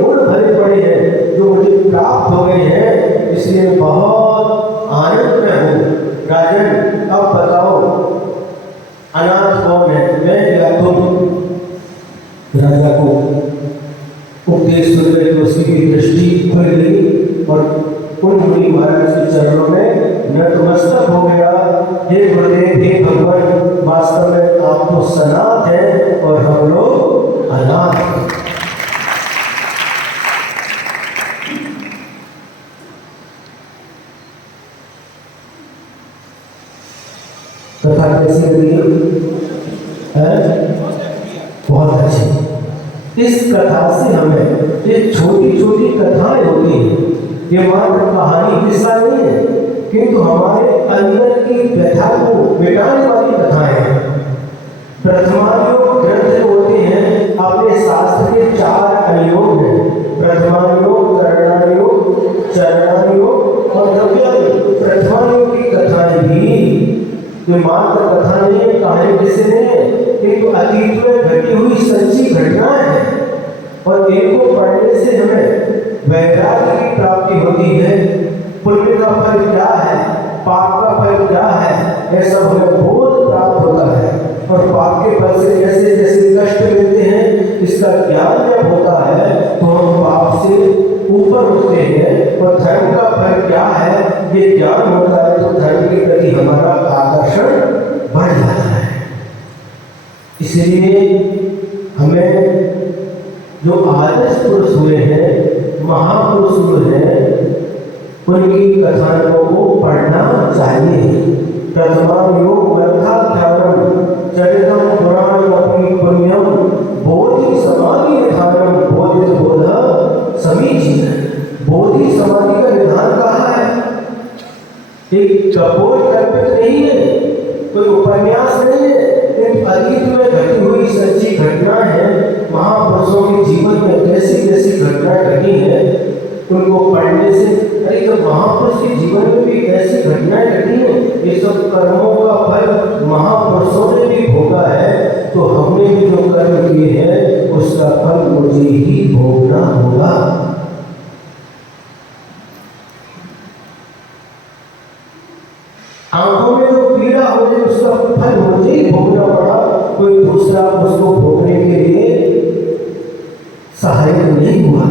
गुण भरे पड़े हैं, जो मुझे प्राप्त हो गए हैं, इसलिए बहुत आनंद में हूँ। राजन, अब बताओ अनाथ कौन है, मैं या तुम? राजा को उपदेश सुन रहे तो उसकी दृष्टि खुल गई और उन मुनि महाराज के चरणों में नतमस्तक हो गया। हे गुरुदेव, हे भगवान, वास्तव में आप तो सनाथ हैं और हम लोग अनाथ हैं। कथा कैसी लगी? बहुत अच्छी। इस कथा से हमें ये छोटी छोटी कथाएं होती हैं, ये मात्र कहानी किस्सा नहीं है, किंतु हमारे अंदर की व्यथा को मिटाने वाली कथाएं हैं। प्रथमायोग ग्रंथ होते हैं, अपने शास्त्र के 4 अनुयोग हैं। प्रथमायोग, करणायोग, चरणायोग और द्रव्यायोग। प्रथमायोग की कथाएं भी ये मात्र कथा नहीं है, कहानी किसी नहीं है, किंतु अतीत में घटी हुई सच्ची घटनाएं हैं। और इनको पढ़ने से हमें वैराग्य की प्राप्ति होती है। पुण्य का फल क्या है, पाप का फल क्या है, यह सब हमें बोध प्राप्त होता है। और पाप के फल से जैसे जैसे कष्ट मिलते हैं, इसका ज्ञान जब होता है तो हम पाप से ऊपर उठते हैं। और धर्म का फल क्या है, ये ज्ञान होता है तो धर्म के प्रति हमारा आकर्षण बढ़ जाता है। इसलिए हमें जो आदर्श पुरुष हुए हैं, महापुरुष हुए हैं, उनकी कथाओं को पढ़ना चाहिए। प्रथमायोग ग्रंथाख्यानम चरितम पुराणमपि पुण्यम बोधि समाधि निधानम बोधित बोध समीचीन। बोधि समाधि का निधान कहाँ है? एक कपोल कल्पित नहीं है, कोई उपन्यास नहीं है, एक अतीत में घटी हुई सच्ची घटना है। महापुरुषों के जीवन में कैसी कैसी घटनाएं घटी हैं, उनको पढ़ने से अरे तो महापुरुष के जीवन में भी ऐसी घटनाएं घटी हैं, ये सब कर्मों का फल महापुरुषों ने भी भोगा है, तो हमने भी जो कर्म किए हैं उसका फल मुझे ही भोगना होगा। आंखों में जो पीड़ा हो रही उसका फल मुझे ही भोगना पड़ा, कोई दूसरा उसको भोगने के लिए सहायक नहीं हुआ।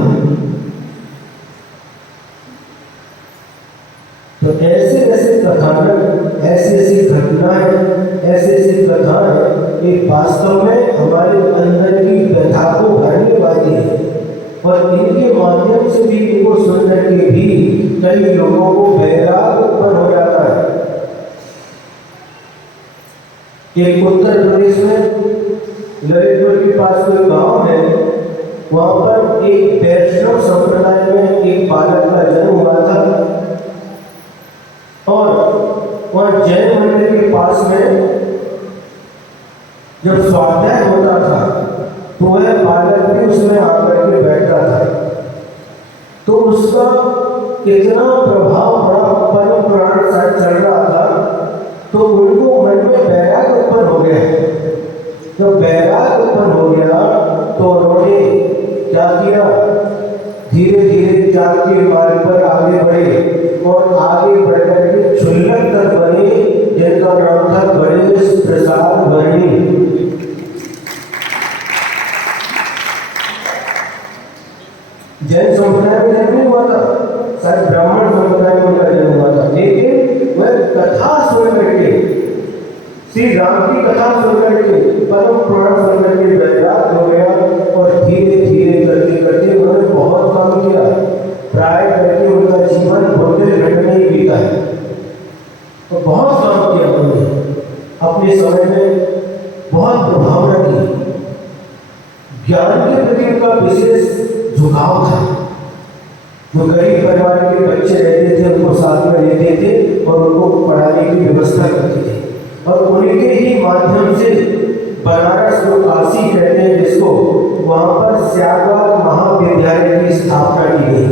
तो ऐसे ऐसे कथानक, ऐसी ऐसी घटनाएं, ऐसी ऐसी कथाएं ये वास्तव में हमारे अंदर की व्यथा को भरने वाली है और इनके माध्यम से भी, इनको सुन करके भी कई लोगों को वैराग्य उत्पन्न हो जाता है। एक उत्तर प्रदेश में ललितपुर के पास कोई गांव है, वहां पर एक वैष्णव संप्रदाय में एक बालक का जन्म हुआ था और वहाँ जैन मंदिर के पास में जब स्वाध्याय होता था तो वह बालक भी उसमें आकर के बैठता था। तो उसका इतना प्रभाव बड़ा परम पुराण सा चल रहा था, तो उनको मन में वैराग्य उत्पन्न हो गया। जब वैराग्य उत्पन्न हो गया तो उन्होंने क्या किया, धीरे धीरे त्याग के मार्ग पर आगे बढ़े और आगे बढ़कर के क्षुल्लक तक बने, जिनका नाम था गणेश प्रसाद वर्णी। जैन संप्रदाय में जन्म नहीं हुआ था, शायद ब्राह्मण संप्रदाय में उनका जन्म हुआ था, लेकिन वह कथा सुन करके, श्री राम की कथा सुन करके, परम पुराण सुन करके वैराग्य हो गया और धीरे धीरे करते करते उन्होंने बहुत काम किया। प्राय करके उनका जीवन भोजन घट नहीं बीता है तो बहुत काम किया उन्होंने। अपने समय में बहुत प्रभावना की, ज्ञान के प्रति उनका विशेष झुकाव था। जो गरीब परिवार के बच्चे रहते थे उनको साथ में लेते थे और उनको पढ़ाने की व्यवस्था करते थे और उनके ही माध्यम से बनारस को काशी कहते हैं जिसको, वहाँ पर श्यामलाल महाविद्यालय की स्थापना की गई।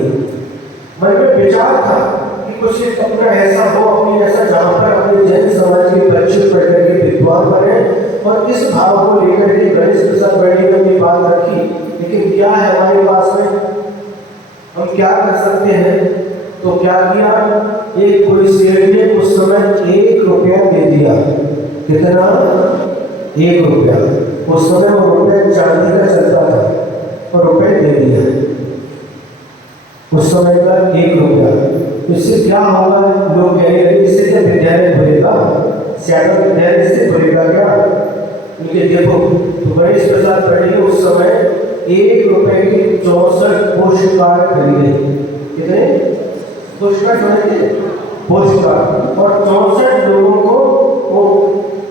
मन में विचार था कि कुछ एक अपना ऐसा हो, अपनी ऐसा जहाँ पर अपने जैन समाज के बच्चे पढ़ करके विद्वान बने, और इस भाव को लेकर के गणेश प्रसाद वर्णी ने अपनी बात रखी। लेकिन क्या है हमारे पास में, हम क्या कर सकते हैं? तो क्या किया, एक कोई सेठ ने उस समय 1 रुपया दे दिया। कितना? 1 रुपया। उस समय वो रुपया चांदी का चलता था और रुपये दे दिया उस समय का 1 रुपया। इससे क्या होगा? लोग कहने लगे इससे क्या विद्यालय खुलेगा, श्यामल विद्यालय से खुलेगा क्या? क्योंकि देखो तो गणेश प्रसाद वर्णी उस समय 1 रुपये के 64 पोस्ट कार्ड खरीदे। कितने पोस्ट कार्ड खरीदे? Post card. और 64 लोगों को वो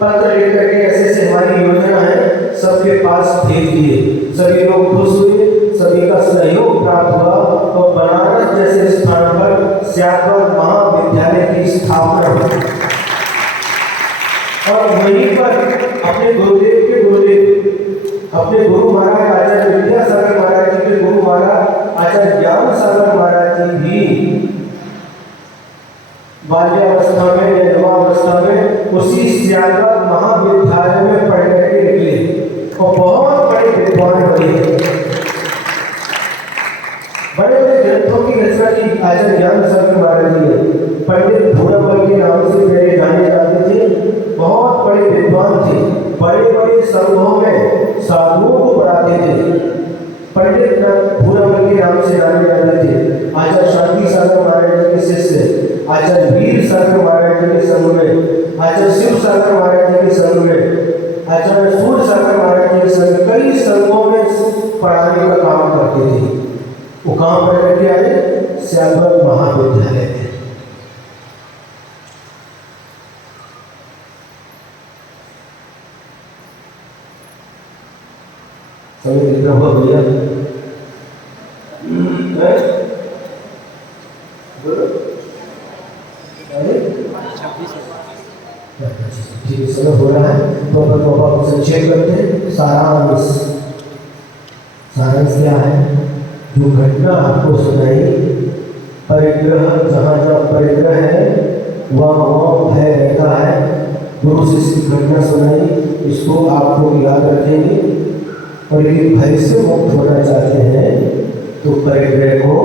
पत्र लेकर के ऐसे ऐसे हमारी योजना है सबके पास भेज दिए। सभी लोग खुश हुए, सभी का सहयोग प्राप्त हुआ और बनारस जैसे स्थान पर श्यामलाल महाविद्यालय की स्थापना हुई। और वहीं पर अपने गुरुदेव के गुरुदेव, अपने गुरु महाराज आचार्य विद्यासागर महाराज जी के गुरु महाराज आचार्य ज्ञान सागर महाराज जी भी बाल्यावस्था में या युवावस्था में उसी श्यामलाल महाविद्यालय में पढ़ करके निकले और बहुत बड़े विद्वान बने। बड़े बड़े ग्रंथों की रचना की आचार्य ज्ञान सागर महाराज जी ने। पंडित भूराबल के नाम से पहले जाने जाते थे, बहुत बड़े विद्वान थे, बड़े बड़े संघों में साधुओं को पढ़ाते थे। पंडित भूराबल के नाम से जाने जाते थे। आचार्य शांति सागर महाराज जी के शिष्य आचार्य वीर सागर महाराज जी के संग में, आचार्य शिव सागर महाराज जी के संग में, आचार्य सूर्य सागर महाराज जी के संग, कई संघों में पढ़ाने का काम करते थे। वो कहाँ पढ़ करके आए? श्यामलाल महाविद्यालय में। समय कितना हुआ भैया? ठीक समय हो रहा है तो अपन बाबा संक्षेप करते हैं। सारांश क्या है? जो घटना आपको सुनाई, परिग्रह, जहाँ जहाँ परिग्रह है वहाँ भय रहता है। गुरु शिष्य की घटना सुनाई, इसको आपको याद रखेंगे और यदि भय से मुक्त होना चाहते हैं तो परिग्रह को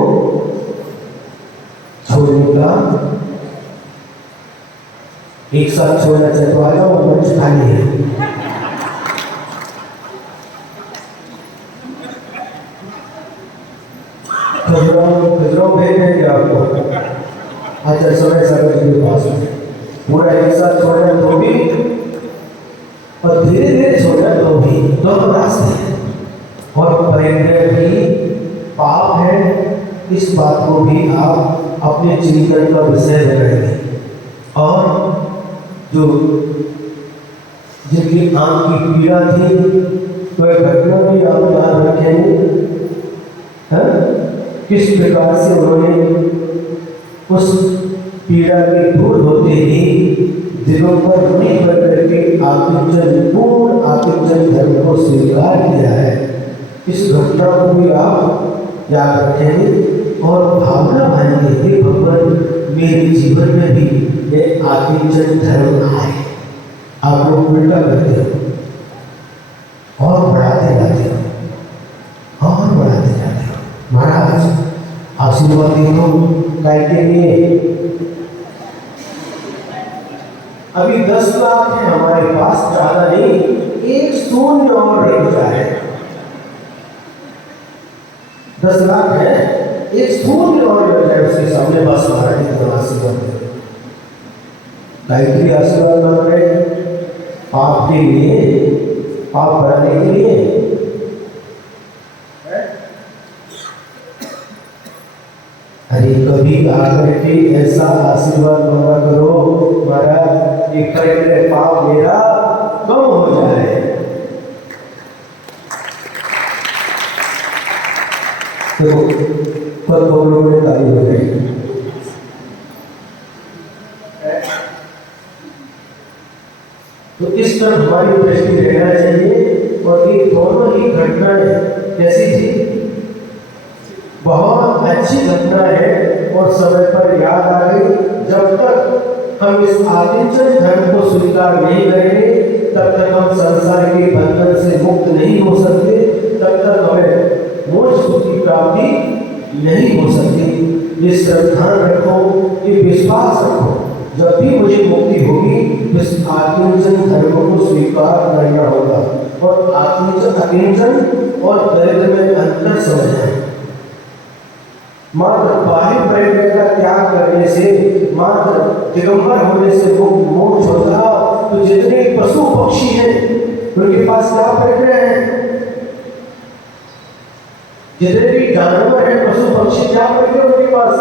छोड़ने का एक साथ छोड़ना चाहे तो आ जाओ, मंच खाली है। खजुराहो भेज देंगे आपको। अच्छा समय सागर जी के पास में पूरा एक साथ छोड़ना तो भी और धीरे धीरे छोड़ना तो भी, दोनों रास्ते हैं। और परिग्रह भी पाप है, इस बात को भी आप अपने चिंतन का विषय बनाएंगे। और जो जिनकी आंख की पीड़ा थी वह घटना भी आप याद रखेंगे, किस प्रकार से उन्होंने उस पीड़ा के दूर होते ही दिगंबर मुनि बनकर के आकिंचन पूर्ण आकिंचन धर्म को स्वीकार किया है। इस घटना को भी आप याद रखेंगे और भावना मानेंगे कि भगवान मेरे जीवन में भी ये आकिंचन धर्म आए। आप लोग उल्टा करते हो और बढ़ाते जाते हो और बढ़ाते जाते हो। महाराज आशीर्वाद देखो गाय के लिए। अभी 10 लाख है हमारे पास, ज्यादा नहीं, एक शून्य और रह जाए। 10 लाख है, एक शून्य और रह जाए उसके सामने, बस महाराज इतना आशीर्वाद दे। गायत्री आशीर्वाद मांग रहे पाप के लिए, पाप बढ़ाने के लिए। अरे कभी आकर के ऐसा आशीर्वाद मांगा करो महाराज कि करे पाप मेरा कम हो जाए। तो पद लोगों में ताली हो गई। तो इस पर हमारी दृष्टि रहना चाहिए। और ये दोनों ही घटनाएं कैसी थी, बहुत अच्छी घटना है और समय पर याद आ गई। जब तक हम इस आकिंचन धर्म को स्वीकार नहीं करेंगे तब तक हम संसार के बंधन से मुक्त नहीं हो सकते, तब तक हमें मोक्ष की प्राप्ति नहीं हो सकती। ये श्रद्धा रखो, ये विश्वास रखो, जब भी मुझे मुक्ति होगी इस आकिंचन धर्म को स्वीकार करना होगा। और आकिंचन और दरिद्र में अंतर समझना। मात्र बाह्य परिग्रह का त्याग करने से, मात्र दिगंबर होने से मोक्ष होता। तो जितने पशु पक्षी हैं उनके पास क्या परिग्रह है, जितने भी जानवर हैं पशु पक्षी क्या परिग्रह उनके पास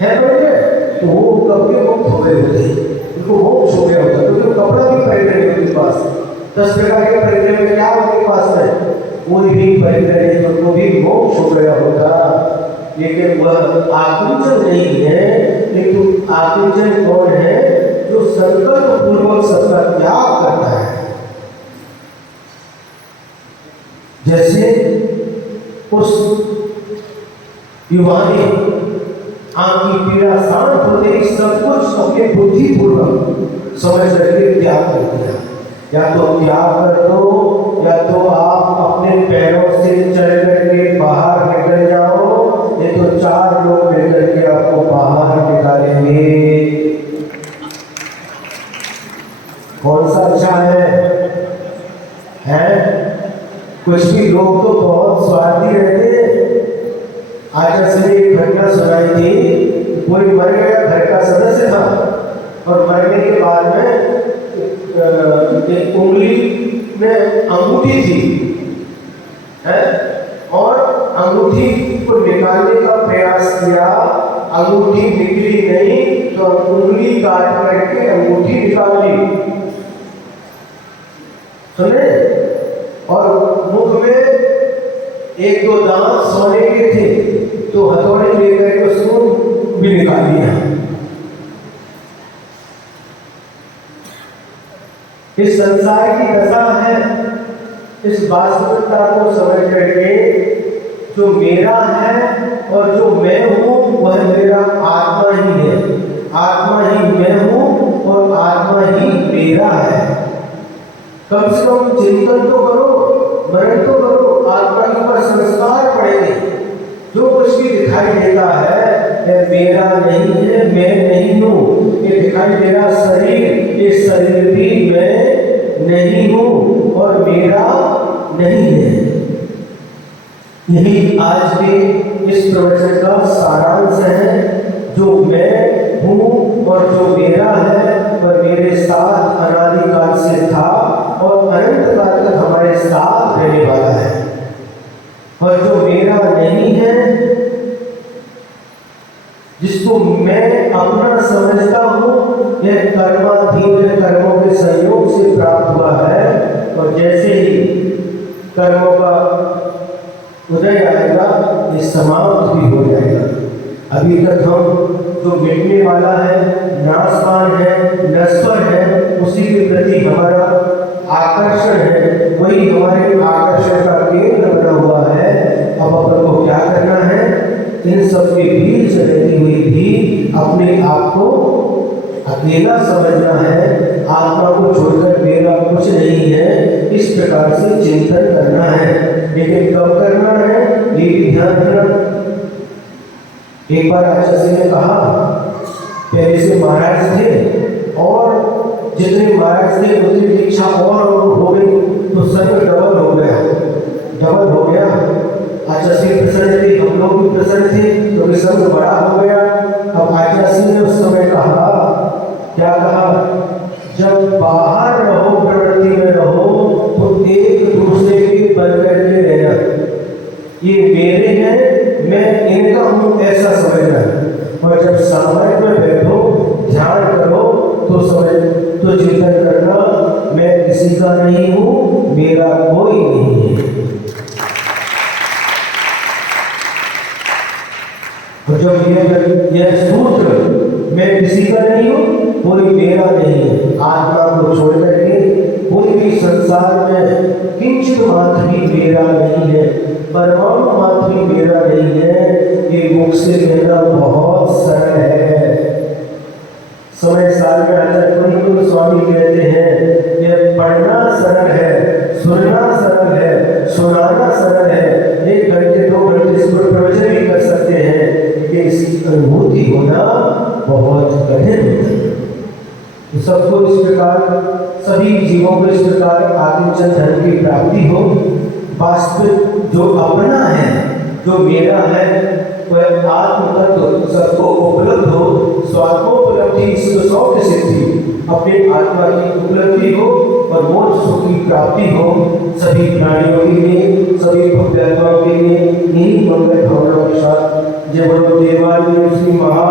है परिग्रह, तो वो कब के मुक्त हो गए होते, उनको मोक्ष हो गया होता। क्योंकि कपड़ा भी परिग्रह है उनके पास। 10 प्रकार के परिग्रह में क्या उनके पास है, कोई भी परिग्रह नहीं, तो उनको भी मोक्ष हो गया होता। लेकिन वह आकिंचन नहीं है। लेकिन आकिंचन कौन है, जो संकल्प पूर्वक सबका त्याग करता है। जैसे उस युवा ने आंख की पीड़ा शांत होते ही सब कुछ अपने बुद्धि पूर्वक समझ करके त्याग कर दिया। या तो त्याग कर दो, या तो आप अपने पैरों से चल करके बाहर निकल जाओ, ये तो 4 लोग मिलकर के आपको बाहर निकालेंगे। कौन सा अच्छा है? कुछ भी लोग तो बहुत स्वार्थी रहते हैं। आज असली एक घटना सुनाई थी, कोई मर गया, घर का सदस्य था और मरने के बाद में एक उंगली में अंगूठी थी है, और अंगूठी को निकालने का प्रयास किया, अंगूठी निकली नहीं तो उंगली काट करके अंगूठी निकाल ली, सुने। और मुख में 1-2 दांत सोने के थे तो हथौड़े लेकर के उसको भी निकाल दिया। इस संसार की दशा है। इस वास्तविकता को समझ करके जो मेरा है और जो मैं हूँ वह मेरा आत्मा ही है, आत्मा ही मैं हूँ और आत्मा ही मेरा है। कम से कम चिंतन तो करो, मनन तो करो, आत्मा के ऊपर संस्कार पड़ेंगे। जो कुछ भी दिखाई देता है यह मेरा नहीं है, मैं नहीं हूँ। ये दिखाई दे रहा शरीर, ये शरीर भी मैं नहीं हूँ और मेरा नहीं है। यही आज के इस प्रवचन का सारांश है। जो मैं हूँ और जो मेरा है वह मेरे साथ अनादिकाल से था और अनंत काल तक हमारे साथ रहने वाला है। और जो मेरा नहीं है, जिसको मैं अपना समझता हूँ, यह कर्माधीन कर्मों के संयोग से प्राप्त हुआ है। और जैसे ही कर्मों का उदय आएगा, ये समाप्त भी हो जाएगा। अभी तक हम जो मिटने वाला है, नाशवान है, नश्वर है, उसी के प्रति हमारा आकर्षण है, वही हमारे आकर्षण का केंद्र बना हुआ है। अब अपन को क्या करना है? इन सब के बीच रहती हुई भी अपने आप को अकेला समझना है। आत्मा को छोड़कर मेरा कुछ नहीं है, इस प्रकार से चिंतन करना है। लेकिन कब करना है, ये भी ध्यान रखना। एक बार आचार्य जी ने कहा, पहले से महाराज थे और जितने महाराज थे उतनी दीक्षा और हो गई, तो संग डबल हो गया, डबल हो गया। आचार्य जी प्रसन्न थे, हम लोग भी प्रसन्न थे, क्योंकि संग बड़ा हो गया। अब आचार्य जी ने उस समय कहा, क्या कहा? जब बाहर रहो, प्रवृत्ति में रहो, तो एक दूसरे के बन करके रहना। ये मेरे हैं, मैं इनका हूँ, ऐसा समझना है। और जब सामने में बैठो, ध्यान करो, तो चिंतन करना, मैं किसी का नहीं हूँ, मेरा कोई नहीं है। और जब यह सूत्र, मैं किसी का नहीं हूँ, कोई मेरा नहीं है, आत्मा को छोड़ करके कोई भी संसार में किंचित मात्र भी मेरा नहीं है, परमाणु मात्र भी मेरा नहीं है। ये मुख से कहना बहुत सरल है। समय साल में आचार्य स्वामी कहते हैं, यह पढ़ना सरल है, सुनना सरल है, सुनाना सरल है। 1 घंटे 2 घंटे इस पर प्रवचन भी कर सकते हैं, लेकिन इसकी अनुभूति होना बहुत कठिन होता है। तो सबको इस प्रकार, सभी जीवों को इस प्रकार आत्मचन धर्म की प्राप्ति हो। वास्तविक जो अपना है, जो मेरा है, वह आत्म तत्व सबको उपलब्ध हो। स्वात्मोपलब्धि सौ की सिद्धि, अपने आत्मा की उपलब्धि हो और मोक्ष सुख की प्राप्ति हो। सभी प्राणियों के लिए, सभी भक्तात्माओं के लिए यही मंगल भावना के साथ जय बोलो देवालय श्री महा